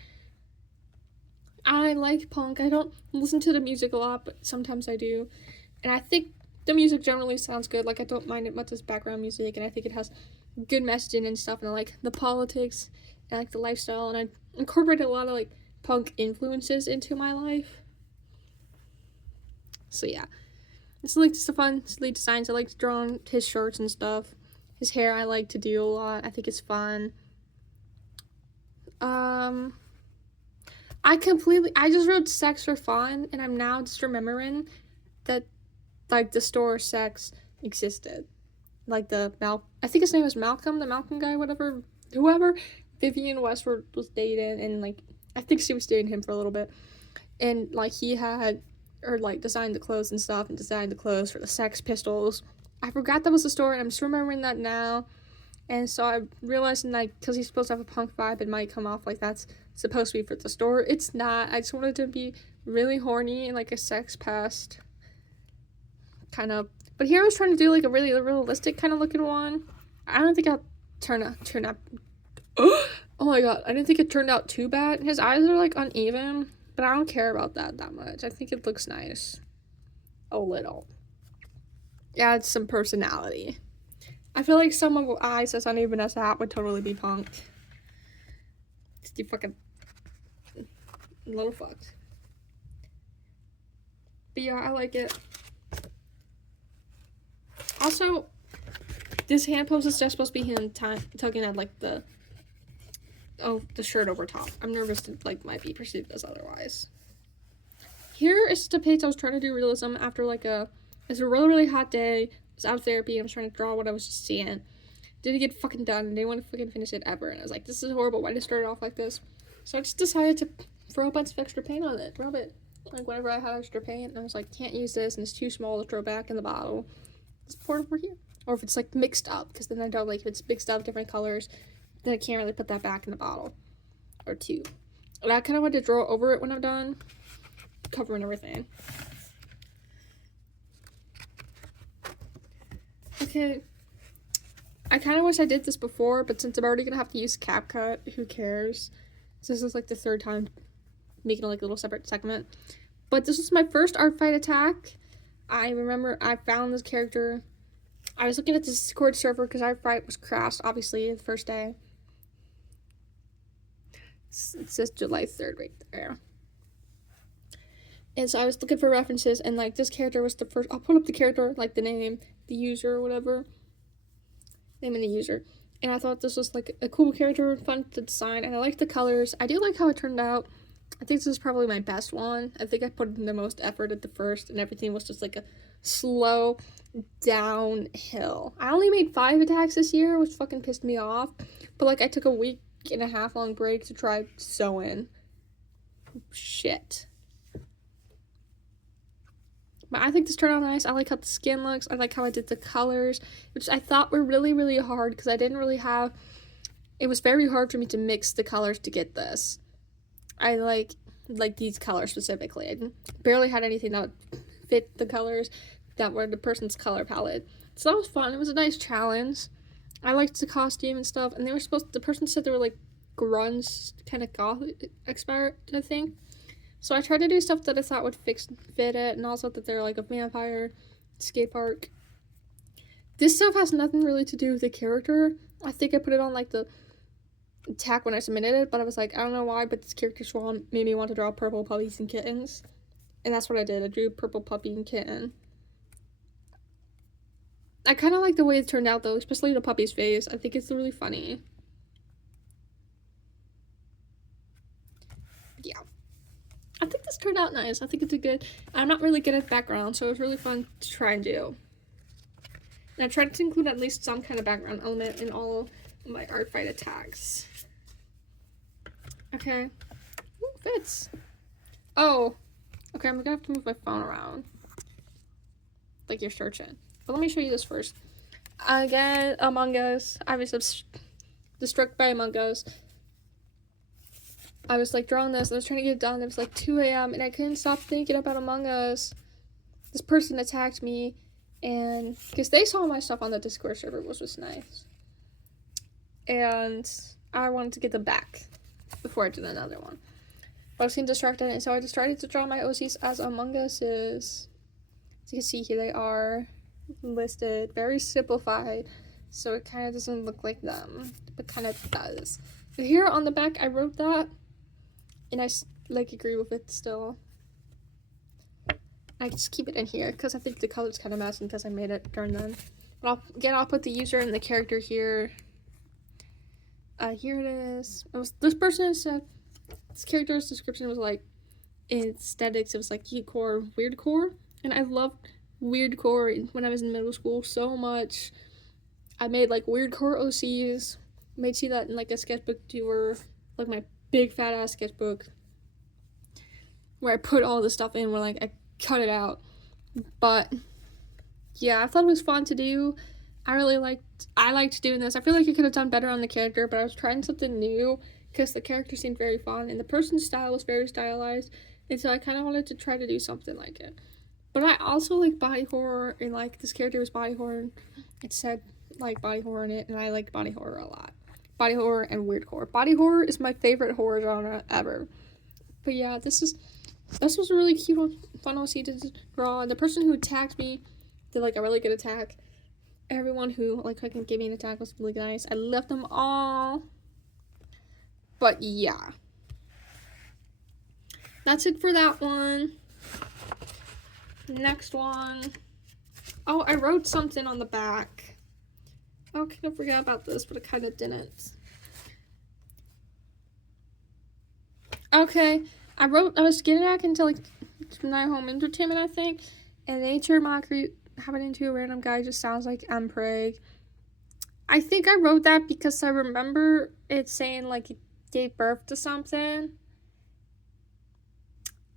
I like punk. I don't listen to the music a lot, but sometimes I do. And I think the music generally sounds good. I don't mind it much as background music, and I think it has good messaging and stuff. And I like the politics, and I like the lifestyle, and I incorporated a lot of punk influences into my life. So yeah, it's just a fun, silly designs. I like drawing his shorts and stuff. His hair I like to do a lot. I think it's fun. I just wrote sex for fun, and I'm now just remembering that the store sex existed. I think his name was Malcolm, the Malcolm guy, whoever Vivian Westwood was dating, and I think she was dating him for a little bit. And he had designed the clothes and stuff, and designed the clothes for the Sex Pistols. I forgot that was the store, and I'm just remembering that now. And so I realized because he's supposed to have a punk vibe, it might come off that's supposed to be for the store. It's not. I just wanted to be really horny and a sex pest kind of. But here I was trying to do a really realistic kind of looking one. I don't think I'll turn out. Oh my god, I didn't think it turned out too bad. His eyes are uneven, but I don't care about that much. I think it looks nice. A little. Yeah, it's some personality. I feel some of the eyes as uneven as that would totally be punked. Just you fucking little fucked. But yeah, I like it. Also, this hand pose is just supposed to be him tugging at the shirt over top. I'm nervous it might be perceived as otherwise. Here is the page I was trying to do realism after it's a really hot day. I was out of therapy and I was trying to draw what I was just seeing. Didn't get fucking done and didn't want to fucking finish it ever. And I was like, this is horrible. Why did I start it off like this? So I just decided to throw a bunch of extra paint on it. Rub it. Whenever I had extra paint, and I was like, can't use this and it's too small to throw back in the bottle. Just pour it over here. Or if it's mixed up, because then I don't if it's mixed up different colors, then I can't really put that back in the bottle. Or two. And I kind of want to draw over it when I'm done. Covering everything. Okay. I kind of wish I did this before, but since I'm already gonna have to use CapCut, who cares? So this is like the third time making like a little separate segment. But this was my first art fight attack. I remember I found this character. I was looking at the Discord server because art fight was crashed, obviously, the first day. It says July 3rd right there. And so I was looking for references, and like this character was the first. I'll put up the character, like the name, the user, or whatever. Name and the user. And I thought this was like a cool character, fun to design, and I liked the colors. I do like how it turned out. I think this is probably my best one. I think I put in the most effort at the first, and everything was just like a slow downhill. I only made 5 attacks this year, which fucking pissed me off. But like I took a week and a half long break to try sewing. Shit. But I think this turned out nice. I like how the skin looks. I like how I did the colors, which I thought were really, really hard because I didn't really have... It was very hard for me to mix the colors to get this. I like these colors specifically. I barely had anything that would fit the colors that were the person's color palette. So that was fun. It was a nice challenge. I liked the costume and stuff. And they were the person said they were like grunge, kind of goth expert, I think. So I tried to do stuff that I thought would fit it, and also that they're like a vampire skate park. This stuff has nothing really to do with the character. I think I put it on like the attack when I submitted it, but I was like, I don't know why, but this character Swan made me want to draw purple puppies and kittens. And that's what I did. I drew purple puppy and kitten. I kind of like the way it turned out though, especially the puppy's face. I think it's really funny. Yeah. I think this turned out nice. I think it's a good... I'm not really good at background, so it was really fun to try and do. And I tried to include at least some kind of background element in all of my art fight attacks. Okay. Ooh, fits. Oh. Okay, I'm gonna have to move my phone around. Like you're searching. But let me show you this first. Again, Among Us. I was struck by Among Us. I was like drawing this, and I was trying to get it done. It was like 2 a.m. and I couldn't stop thinking about Among Us. This person attacked me, and because they saw my stuff on the Discord server, which was nice. And I wanted to get them back before I did another one. But I was getting distracted, and so I just tried to draw my OCs as Among Us's. As you can see here, they are listed, very simplified, so it kind of doesn't look like them, but kind of does. But here on the back, I wrote that. And I, like, agree with it still. I just keep it in here, because I think the color's kind of messy, because I made it during then. But I'll put the user and the character here. Here it is. This person said, this character's description was, like, aesthetics. It was, like, geekcore, weirdcore. And I loved weirdcore when I was in middle school so much. I made, like, weirdcore OCs. You might see that in, like, a sketchbook tour, like, my big fat ass sketchbook where I put all the stuff in where like I cut it out. But yeah, I thought it was fun to do. I liked doing this. I feel like I could have done better on the character, but I was trying something new because the character seemed very fun and the person's style was very stylized, and so I kind of wanted to try to do something like it. But I also like body horror, and like this character was body horror. It said like body horror in it, and I like body horror a lot. Body horror and weirdcore. Body horror is my favorite horror genre ever. But yeah, this was a really cute, fun OC to draw. And the person who attacked me did like a really good attack. Everyone who like fucking gave me an attack was really nice. I left them all. But yeah, that's it for that one. Next one. Oh, I wrote something on the back. Oh, I kind of forgot about this, but I kind of didn't. Okay, I was getting back into, like, my home entertainment, I think, and nature mockery happening to a random guy just sounds like Mpreg. I think I wrote that because I remember it saying, like, it gave birth to something.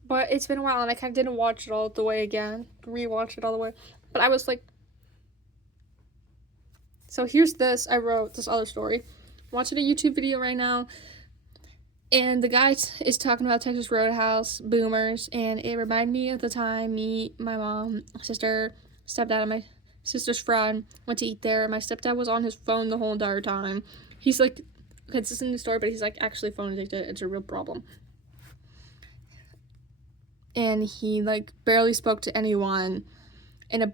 But it's been a while, and I kind of didn't watch it all the way again, rewatch it all the way. But I was, like, so here's this. I wrote this other story. I'm watching a YouTube video right now, and the guy is talking about Texas Roadhouse boomers, and it reminded me of the time me, my mom, sister, stepdad, and my sister's friend, went to eat there. My stepdad was on his phone the whole entire time. He's like, it's just in the story, but he's like actually phone addicted. It's a real problem. And he like barely spoke to anyone. And a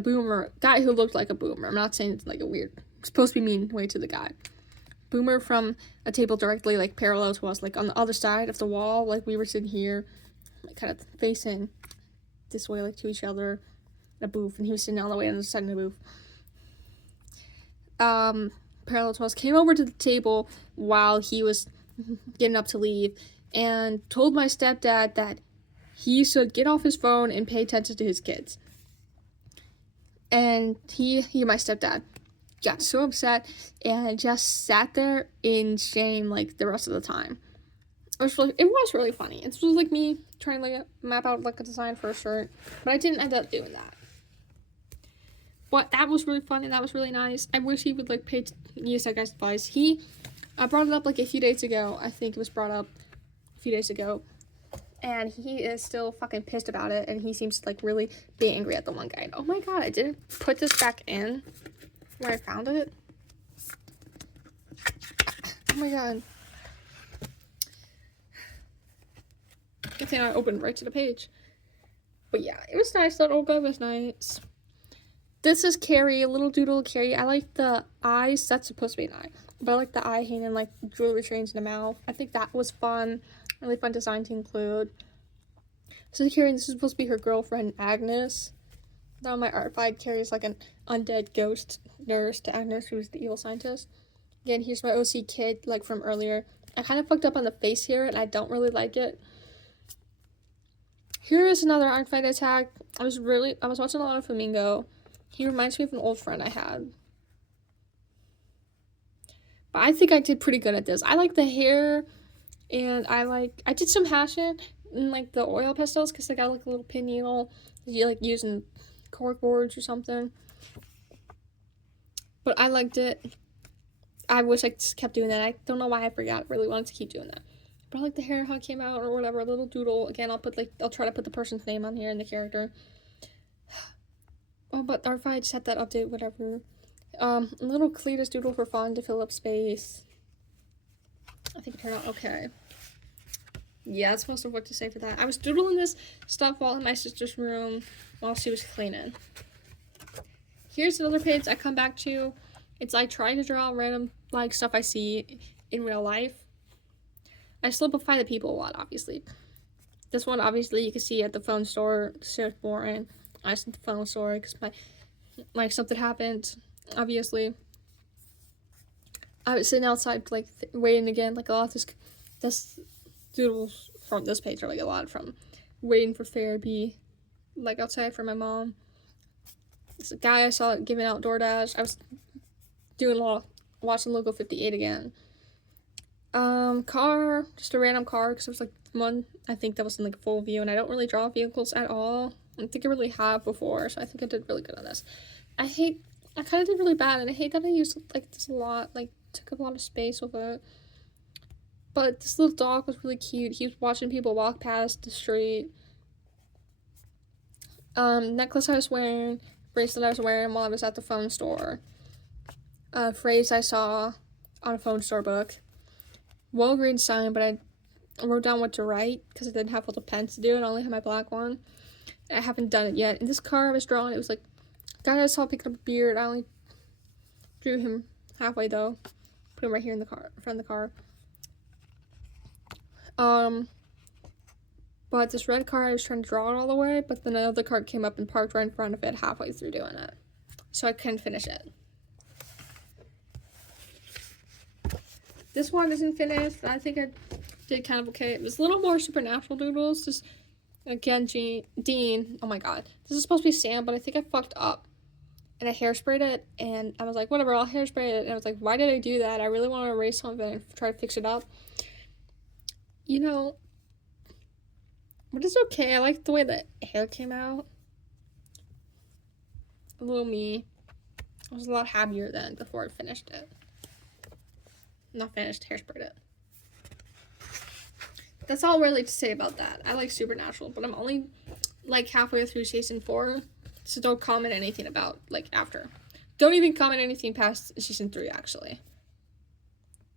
boomer guy who looked like a boomer. I'm not saying it's like a weird, supposed to be mean way to the guy. Boomer from a table directly like parallel to us, like on the other side of the wall. Like we were sitting here, like kind of facing this way, like to each other, in a booth, and he was sitting all the way on the side of the booth. Parallel to us, came over to the table while he was getting up to leave, and told my stepdad that he should get off his phone and pay attention to his kids. And he my stepdad, got so upset and just sat there in shame like the rest of the time. It was really funny. It was like me trying to like map out like a design for a shirt, but I didn't end up doing that. But that was really fun and that was really nice. I wish he would like use that guy's advice. I brought it up like a few days ago. I think it was brought up a few days ago. And he is still fucking pissed about it. And he seems to like really be angry at the one guy. Oh my god, I didn't put this back in where I found it. Oh my god. Good thing I opened right to the page. But yeah, it was nice. That old guy was nice. This is Carrie, a little doodle Carrie. I like the eyes. That's supposed to be an eye. But I like the eye hanging like jewelry chains in the mouth. I think that was fun. Really fun design to include. So Carrie, this is supposed to be her girlfriend, Agnes. Now on my art guide, Carrie's like an undead ghost nurse to Agnes, who's the evil scientist. Again, here's my OC kid, like from earlier. I kind of fucked up on the face here, and I don't really like it. Here is another art fight attack. I was watching a lot of Flamingo. He reminds me of an old friend I had. But I think I did pretty good at this. I like the hair, and I did some hashing in like the oil pastels because I got like a little pin needle. You like using cork boards or something. But I liked it. I wish I just kept doing that. I don't know why I forgot. I really wanted to keep doing that. But I like the hair, how it came out or whatever. A little doodle. Again, I'll try to put the person's name on here and the character. Oh, but our I just had that update, whatever. A little Cletus doodle for fun to fill up space. I think it turned out okay. Yeah, that's most of what to say for that. I was doodling this stuff while in my sister's room while she was cleaning. Here's another page I come back to. It's like trying to draw random like stuff I see in real life. I simplify the people a lot, obviously. This one, obviously, you can see at the phone store. So boring. I sent the phone store because my something happened. Obviously, I was sitting outside, like waiting again. Like a lot of this doodles from this page are like a lot from waiting for therapy, like outside for my mom. This guy I saw giving out DoorDash. I was doing a lot, watching Logo 58 again. Car, just a random car because it was like one I think that was in like full view, and I don't really draw vehicles at all. I don't think I really have before, so I think I did really good on this. I kind of did really bad, and I hate that I used like this a lot, like took up a lot of space with it. But this little dog was really cute. He was watching people walk past the street. Necklace I was wearing, bracelet I was wearing while I was at the phone store. Phrase I saw on a phone store book. Walgreens sign, but I wrote down what to write because I didn't have all the pens to do and I only had my black one. I haven't done it yet. And this car I was drawing, it was like guy I saw picking up a beard. I only drew him halfway though. Put him right here in the car, in front of the car. But this red car I was trying to draw it all the way, but then another car came up and parked right in front of it halfway through doing it. So I couldn't finish it. This one isn't finished. I think I did kind of okay. It was a little more supernatural doodles. Just again, Dean. Oh my god. This is supposed to be Sam, but I think I fucked up. And I hairsprayed it, and I was like, whatever, I'll hairspray it. And I was like, why did I do that? I really want to erase some of it and try to fix it up. You know, but it's okay. I like the way the hair came out. A little me. I was a lot happier then before I finished it. Not finished, hairsprayed it. That's all really to say about that. I like Supernatural, but I'm only like halfway through season 4. So don't comment anything about, like, after. Don't even comment anything past season 3, actually.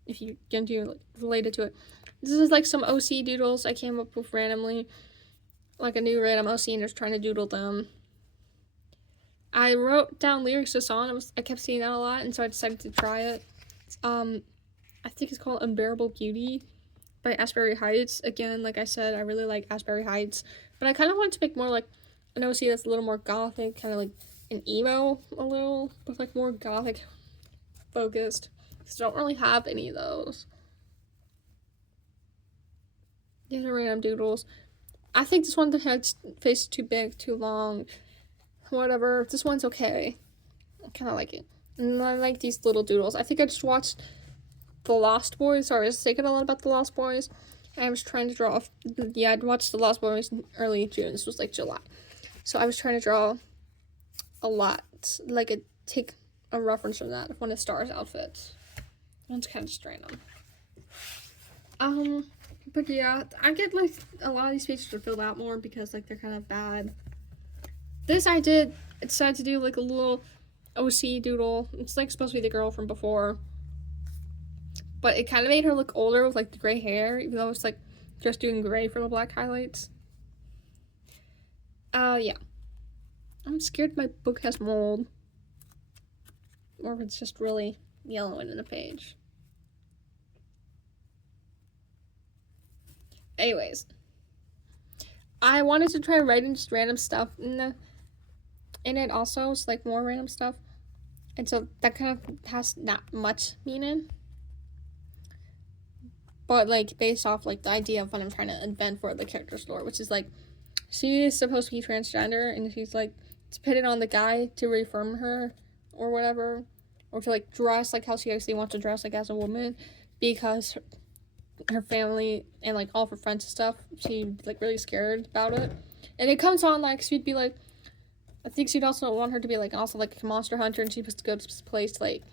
If you can do related to it. This is, like, some OC doodles I came up with randomly. Like, a new random OC and just trying to doodle them. I wrote down lyrics to a song. I kept seeing that a lot, and so I decided to try it. I think it's called Unbearable Beauty by Asbury Heights. Again, like I said, I really like Asbury Heights. But I kind of wanted to make more, like, an OC that's a little more gothic, kind of like an emo a little, but, like, more gothic focused. Because I don't really have any of those. These are random doodles. I think this one, the head's face is too big, too long, whatever. This one's okay. I kind of like it. And I like these little doodles. I think I just watched The Lost Boys. Sorry, I was thinking a lot about The Lost Boys. And I was trying to draw, yeah, I'd watched The Lost Boys in early June. This was, like, July. So I was trying to draw a lot, like, take a reference from that, one of Star's outfits. It's kind of just random. But yeah, I get, like, a lot of these pages are filled out more because, like, they're kind of bad. This I decided to do, like, a little OC doodle. It's, like, supposed to be the girl from before. But it kind of made her look older with, like, the gray hair, even though it's, like, just doing gray for the black highlights. Yeah. I'm scared my book has mold. Or if it's just really yellowing in the page. Anyways. I wanted to try writing just random stuff in it also. It's, like, more random stuff. And so that kind of has not much meaning. But, like, based off, like, the idea of what I'm trying to invent for the character's lore, which is, like, she is supposed to be transgender, and she's, like, dependent on the guy to reaffirm her, or whatever, or to, like, dress like how she actually wants to dress, like, as a woman, because her family and, like, all of her friends and stuff, she'd be, like, really scared about it. And it comes on, like, she'd be, like, I think she'd also want her to be, like, also, like, a monster hunter, and she's supposed to go to this place to, like,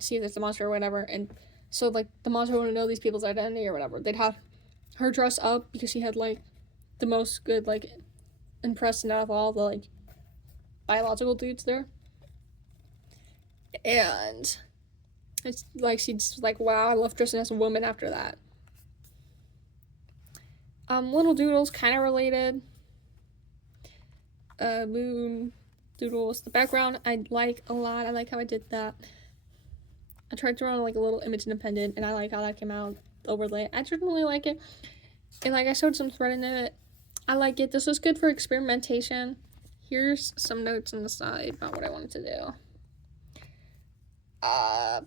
see if there's a monster or whatever, and so, like, the monster wouldn't know these people's identity or whatever. They'd have her dress up because she had, like, the most good, like, impression out of all the, like, biological dudes there. And it's, like, she's like, wow, I love dressing as a woman after that. Little doodles, kind of related. Moon doodles. The background, I like a lot. I like how I did that. I tried drawing, like, a little image independent, and I like how that came out, overlay. I just really like it. And, like, I showed some thread in it. I like it. This was good for experimentation. Here's some notes on the side about what I wanted to do. But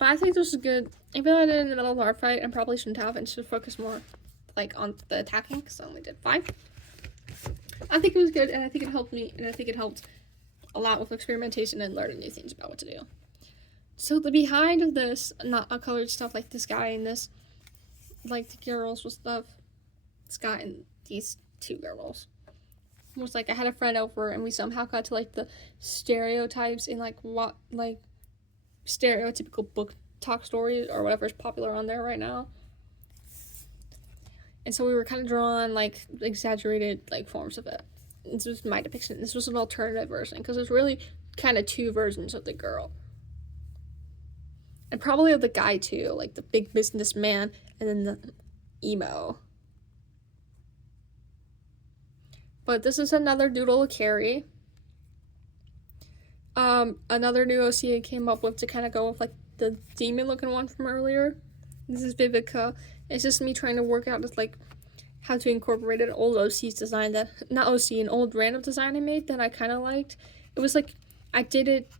I think this is good. Even though I did it in the middle of the art fight, I probably shouldn't have, and should focus more, like, on the attacking, because I only did 5. I think it was good, and I think it helped me, and I think it helped a lot with experimentation and learning new things about what to do. So the behind of this, not colored stuff like this guy and this, like, the girls with stuff, this guy and these 2 girls, was, like, I had a friend over, and we somehow got to, like, the stereotypes in, like, what, like, stereotypical book talk stories, or whatever is popular on there right now. And so we were kind of drawing, like, exaggerated, like, forms of it. This was my depiction. This was an alternative version, because there's really kind of 2 versions of the girl. And probably of the guy, too. Like, the big businessman, and then the emo. But this is another doodle of Carrie. Another new OC I came up with to kind of go with, like, the demon-looking one from earlier. This is Vivica. It's just me trying to work out with, like, how to incorporate an old OC's design that, not OC, an old random design I made that I kind of liked. It was, like, I did it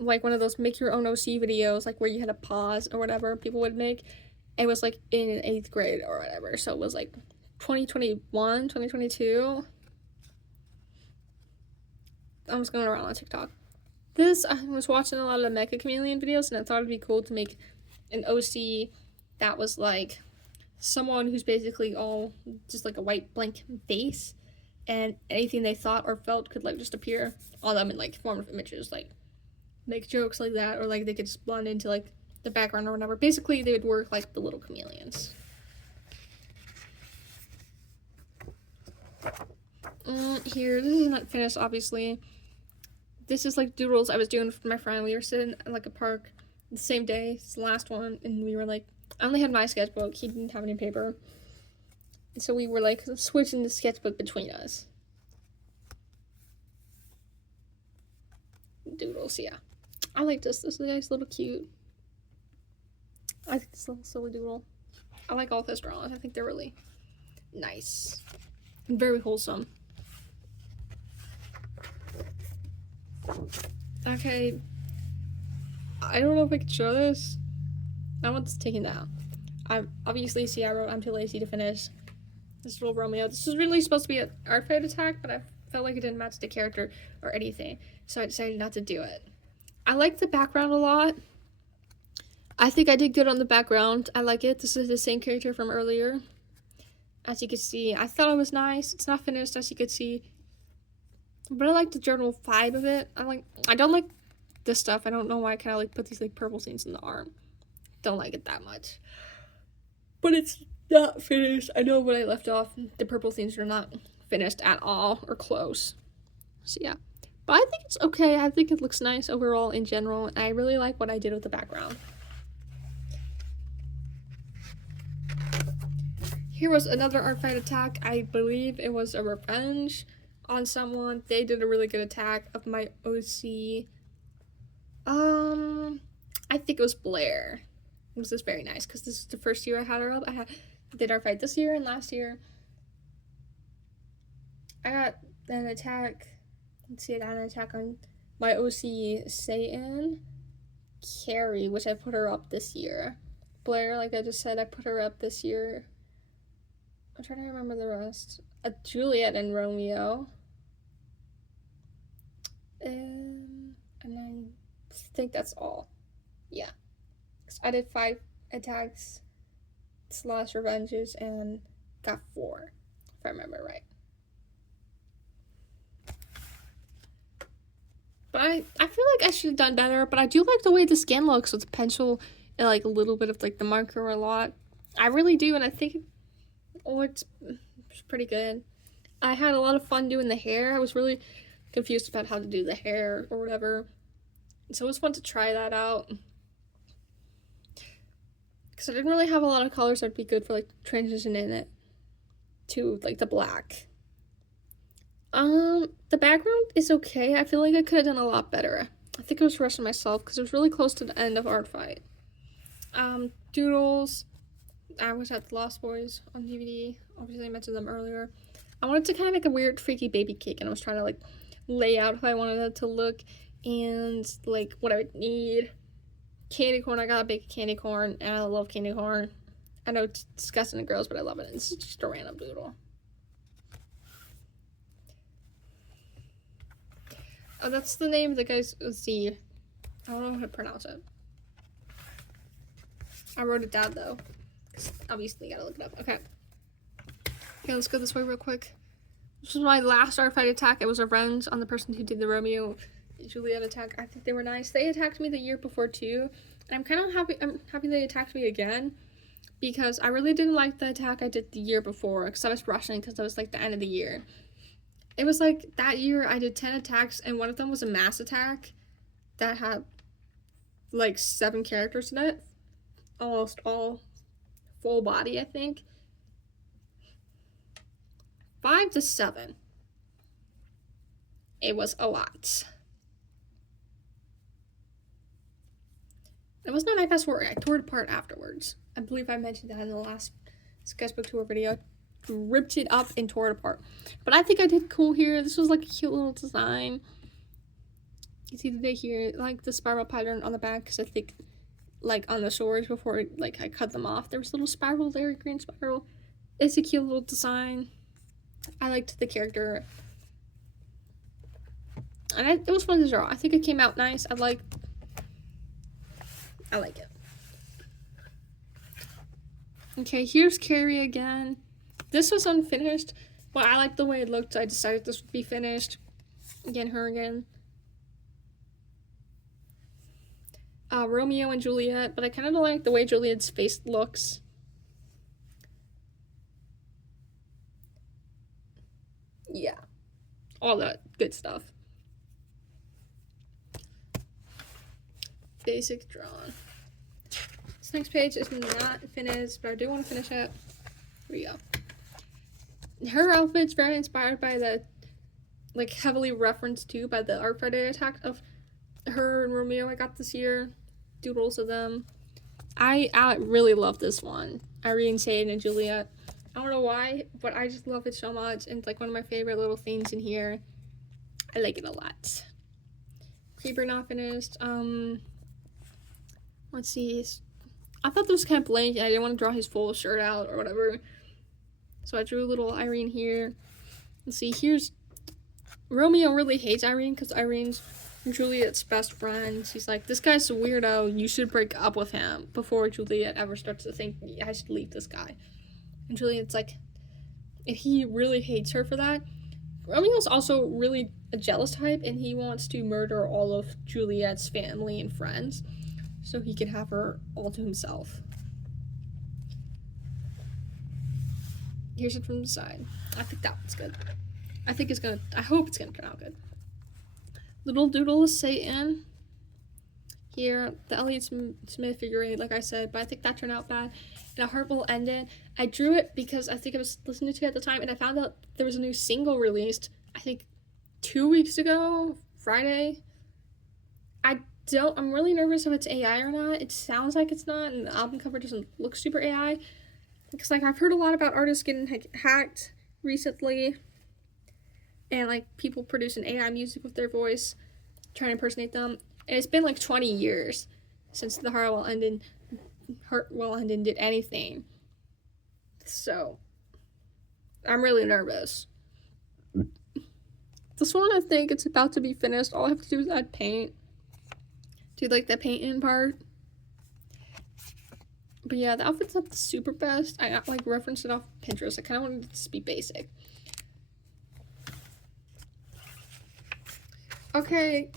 like one of those make your own OC videos, like, where you had a pause or whatever people would make. It was, like, in 8th grade or whatever, so it was, like, 2021, 2022. I was going around on TikTok. I was watching a lot of Mecha Chameleon videos, and I thought it'd be cool to make an OC that was, like, someone who's basically all just, like, a white blank face, and anything they thought or felt could, like, just appear on them in, like, form of images, like, make jokes like that, or, like, they could just blend into, like, the background or whatever. Basically, they would work like the little chameleons. Here, this is not finished, obviously. This is like doodles I was doing for my friend. We were sitting at like a park the same day, it's the last one, and we were like, I only had my sketchbook, he didn't have any paper. And so we were like switching the sketchbook between us. Doodles, yeah. I like this. This is a nice little cute. I think this little silly doodle. I like all of his drawings. I think they're really nice and very wholesome. Okay, I don't know if I can show this. I want this taken down. I obviously see I wrote I'm too lazy to finish this little Romeo. This was really supposed to be an art fight attack, but I felt like it didn't match the character or anything, so I decided not to do it. I like the background a lot. I think I did good on the background. I like it. This is the same character from earlier. As you can see, I thought it was nice. It's not finished, as you could see, but I like the general vibe of it. I don't like this stuff. I don't know why I kind of like put these like purple things in the arm. Don't like it that much. But it's not finished. I know when I left off, the purple things are not finished at all or close. So yeah. But I think it's okay. I think it looks nice overall in general. And I really like what I did with the background. Here was another art fight attack. I believe it was a revenge on someone. They did a really good attack of my OC. I think it was Blair. It was just very nice because this is the first year I had her up. Did our fight this year and last year. I got an attack. Let's see, I got an attack on my OC Satan Carrie, which I put her up this year. Blair, like I just said, I put her up this year. I'm trying to remember the rest. Juliet and Romeo. And I think that's all. Yeah. I did 5 attacks / revenges and got 4, if I remember right. But I feel like I should have done better, but I do like the way the skin looks with the pencil and like a little bit of like the marker a lot. I really do, and I think it's pretty good. I had a lot of fun doing the hair. I was really confused about how to do the hair or whatever. So it was fun to try that out. Because I didn't really have a lot of colors that'd be good for like transition in it to like the black. The background is okay. I feel like I could have done a lot better. I think I was rushing myself because it was really close to the end of Art Fight. Doodles. I was at the Lost Boys on DVD. Obviously, I mentioned them earlier. I wanted to kind of make a weird, freaky baby cake, and I was trying to like lay out how I wanted it to look and like what I would need. Candy corn. I got a big candy corn, and I love candy corn. I know it's disgusting to girls, but I love it. And this is just a random doodle. Oh, that's the name of the guy's Z. I don't know how to pronounce it. I wrote it down though. Obviously, you gotta look it up. Okay. Okay, let's go this way real quick. This was my last art fight attack. It was revenge on the person who did the Romeo and Juliet attack. I think they were nice. They attacked me the year before too. And I'm kind of happy. I'm happy they attacked me again because I really didn't like the attack I did the year before because I was rushing because it was like the end of the year. It was like that year I did 10 attacks and one of them was a mass attack that had like 7 characters in it. Almost all full body, I think. 5 to 7. It was a lot. It was not my best work. I tore it apart afterwards. I believe I mentioned that in the last sketchbook tour video. Ripped it up and tore it apart. But I think I did cool here. This was like a cute little design. You see the day here, like the spiral pattern on the back, because I think like on the shores before like I cut them off, there was a little spiral there, green spiral. It's a cute little design. I liked the character. And it was fun to draw. I think it came out nice. I like it. Okay, here's Carrie again. This was unfinished, but I liked the way it looked, so I decided this would be finished. Again, her again. Romeo and Juliet, but I kind of don't like the way Juliet's face looks. Yeah. all that good stuff. Basic drawn. This next page is not finished, but I do want to finish it. Here we go. Her outfit's very inspired by the, like, heavily referenced to by the Art Friday attack of her and Romeo I got this year. Doodles of them. I really love this one. Irene, Shade, and Juliet. I don't know why, but I just love it so much, and it's like one of my favorite little things in here. I like it a lot. Creeper not finished. Let's see. I thought this was kind of blank, and I didn't want to draw his full shirt out or whatever. So I drew a little Irene here. Let's see, here's... Romeo really hates Irene because Irene's Juliet's best friend. She's like, this guy's a weirdo. You should break up with him before Juliet ever starts to think, I should leave this guy. And Juliet's like, and he really hates her for that. Romeo's also really a jealous type, and he wants to murder all of Juliet's family and friends so he can have her all to himself. Here's it from the side. I think that one's good. I hope it's gonna turn out good. Little Doodle is Satan. Here, the Elliott Smith figure 8, like I said, but I think that turned out bad. And A Heart Will End It. I drew it because I think I was listening to it at the time, and I found out there was a new single released, I think 2 weeks ago, Friday. I'm really nervous if it's AI or not. It sounds like it's not, and the album cover doesn't look super AI. Because, like, I've heard a lot about artists getting hacked recently, and, like, people producing AI music with their voice, trying to impersonate them. And it's been, like, 20 years since the Heart Will End It did anything. So, I'm really nervous. This one, I think it's about to be finished. All I have to do is add paint. Do, like, the paint-in part. But yeah, the outfit's not the super best. I, like, referenced it off Pinterest. I kind of wanted it to be basic. Okay,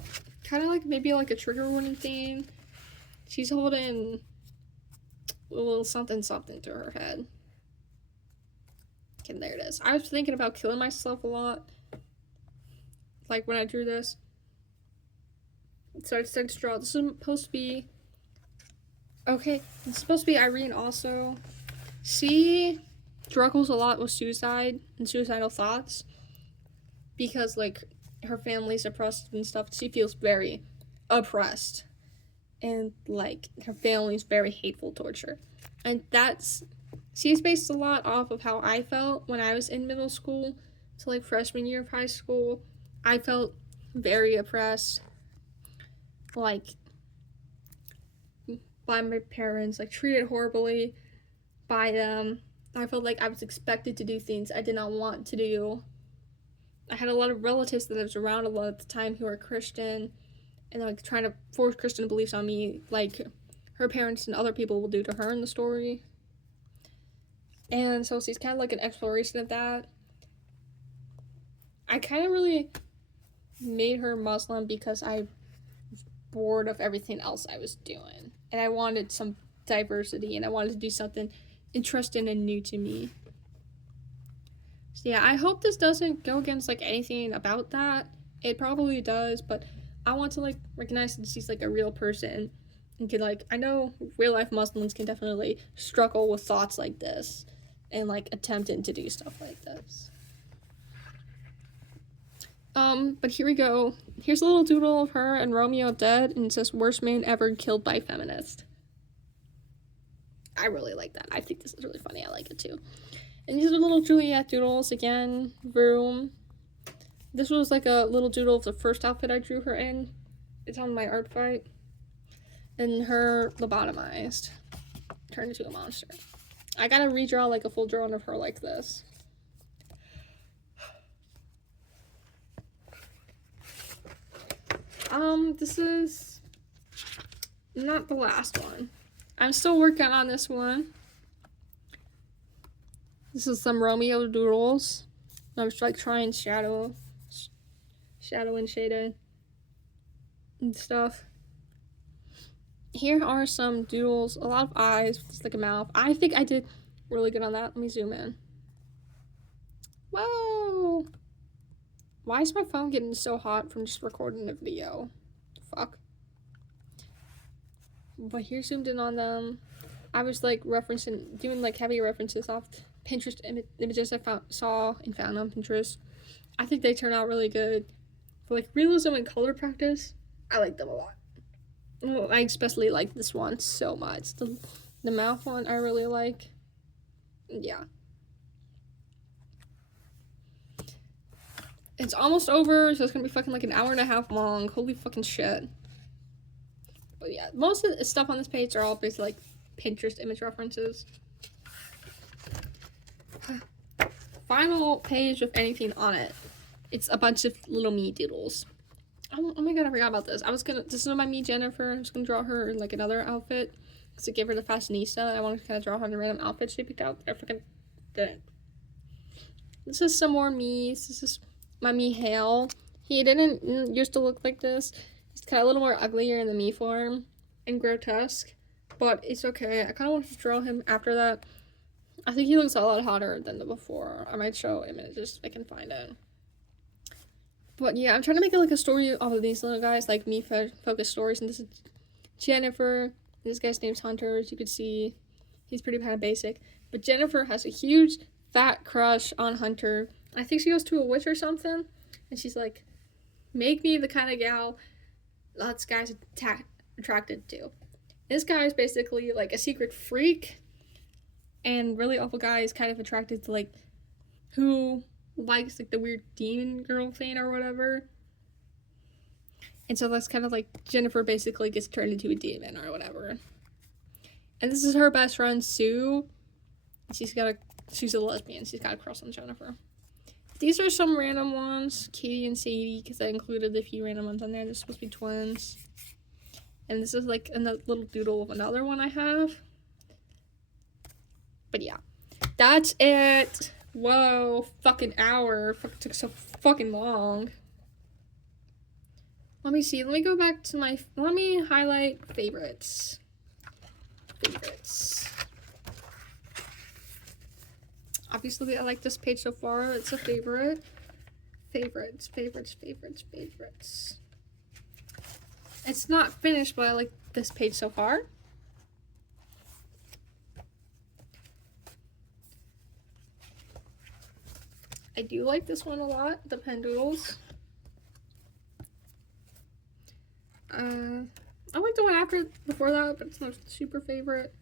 kind of like maybe like a trigger warning thing. She's holding a little something to her head. Okay, there it is. I was thinking about killing myself a lot, like when I drew this. So I decided to draw. This is supposed to be... Okay, it's supposed to be Irene also. She struggles a lot with suicide and suicidal thoughts because, like, her family's oppressed and stuff. She feels very oppressed, and, like, her family's very hateful towards her. And she's based a lot off of how I felt when I was in middle school. So, like, freshman year of high school, I felt very oppressed, like, by my parents, like, treated horribly by them. I felt like I was expected to do things I did not want to do. I had a lot of relatives that I was around a lot at the time who were Christian, and, like, trying to force Christian beliefs on me, like her parents and other people will do to her in the story. And so she's kind of like an exploration of that. I kind of really made her Muslim because I was bored of everything else I was doing, and I wanted some diversity, and I wanted to do something interesting and new to me. So yeah, I hope this doesn't go against, like, anything about that. It probably does, but I want to, like, recognize that she's, like, a real person, and can, like, I know real life Muslims can definitely struggle with thoughts like this, and, like, attempting to do stuff like this. But here we go. Here's a little doodle of her and Romeo dead, and it says, worst man ever killed by feminist. I really like that. I think this is really funny. I like it too. And these are little Juliet doodles again. Vroom. This was like a little doodle of the first outfit I drew her in. It's on my art fight. And her lobotomized. Turned into a monster. I gotta redraw like a full drawing of her like this. This is not the last one. I'm still working on this one. This is some Romeo doodles. I was like trying shadow and shaded and stuff. Here are some doodles, a lot of eyes, just like a mouth. I think I did really good on that. Let me zoom in. Whoa! Why is my phone getting so hot from just recording a video? Fuck. But here, zoomed in on them. I was like doing like heavy references off Pinterest images I saw and found on Pinterest. I think they turn out really good. For like realism and color practice, I like them a lot. I especially like this one so much. The mouth one I really like. Yeah. It's almost over, so it's gonna be fucking like an hour and a half long. Holy fucking shit. But yeah, most of the stuff on this page are all basically like Pinterest image references. Final page with anything on it. It's a bunch of little me doodles. Oh my god, I forgot about this. This is my me Jennifer. I was gonna draw her in like another outfit. Because I gave her the fashionista. I wanted to kind of draw her in a random outfit she picked out. I fucking didn't. This is some more me. This is my me Hale. He didn't used to look like this. He's kind of a little more uglier in the me form and grotesque. But it's okay. I kind of want to draw him after that. I think he looks a lot hotter than the before. I might show images if I can find it. But yeah, I'm trying to make it like a story off of these little guys, like me focused stories. And this is Jennifer. This guy's name's Hunter. As you can see, he's pretty kind of basic. But Jennifer has a huge fat crush on Hunter. I think she goes to a witch or something. And she's like, make me the kind of gal lots of guys attracted to. This guy is basically like a secret freak. And really awful guy is kind of attracted to like who likes like the weird demon girl thing or whatever. And so that's kind of like Jennifer basically gets turned into a demon or whatever. And this is her best friend Sue. She's a lesbian. She's got a crush on Jennifer. These are some random ones, Katie and Sadie, because I included a few random ones on there. They're supposed to be twins. And this is like a little doodle of another one I have. But yeah, that's it. Whoa, fucking hour. Fucking took so fucking long. Let me see. Let me go back to let me highlight favorites. Obviously, I like this page so far. It's a favorite. Favorites. It's not finished, but I like this page so far. I do like this one a lot, the pen doodles. I like the one before that, but it's not super favorite.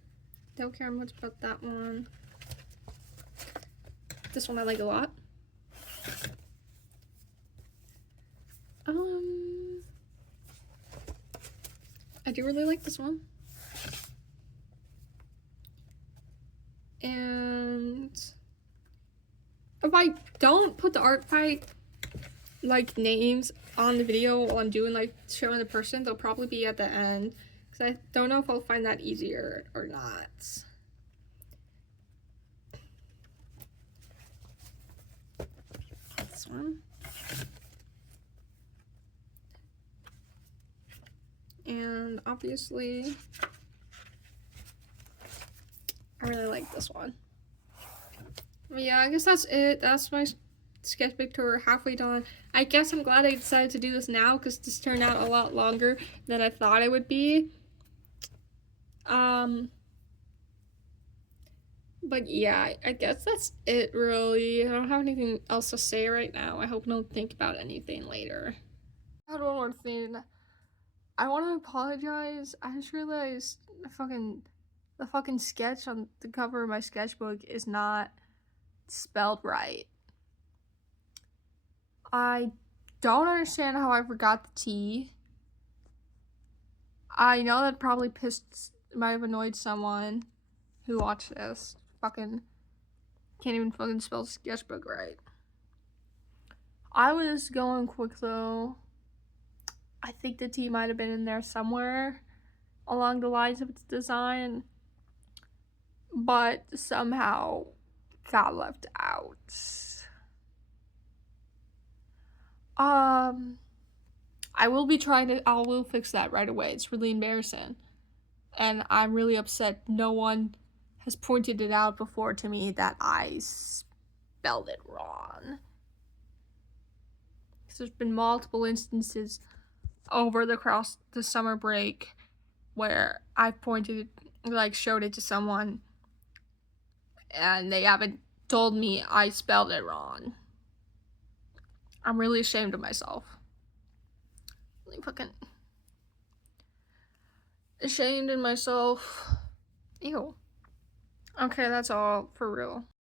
Don't care much about that one. This one I like a lot. I do really like this one. And if I don't put the art fight like names on the video while I'm doing like showing the person, they'll probably be at the end because I don't know if I'll find that easier or not. This one. And obviously I really like this one. But yeah, I guess that's it. That's my sketchbook tour, halfway done. I guess I'm glad I decided to do this now because this turned out a lot longer than I thought it would be. But yeah, I guess that's it really. I don't have anything else to say right now. I hope I don't think about anything later. I had one more thing. I want to apologize. I just realized the fucking sketch on the cover of my sketchbook is not spelled right. I don't understand how I forgot the T. I know that probably might have annoyed someone who watched this. Fucking can't even fucking spell sketchbook right. I was going quick though. I think the T might have been in there somewhere along the lines of its design, but somehow got left out. I will fix that right away. It's really embarrassing. And I'm really upset no one has pointed it out before to me that I spelled it wrong. there's been multiple instances over the summer break where I showed it to someone and they haven't told me I spelled it wrong. I'm really ashamed of myself. Really fucking ashamed in myself. Ew. Okay, that's all for real.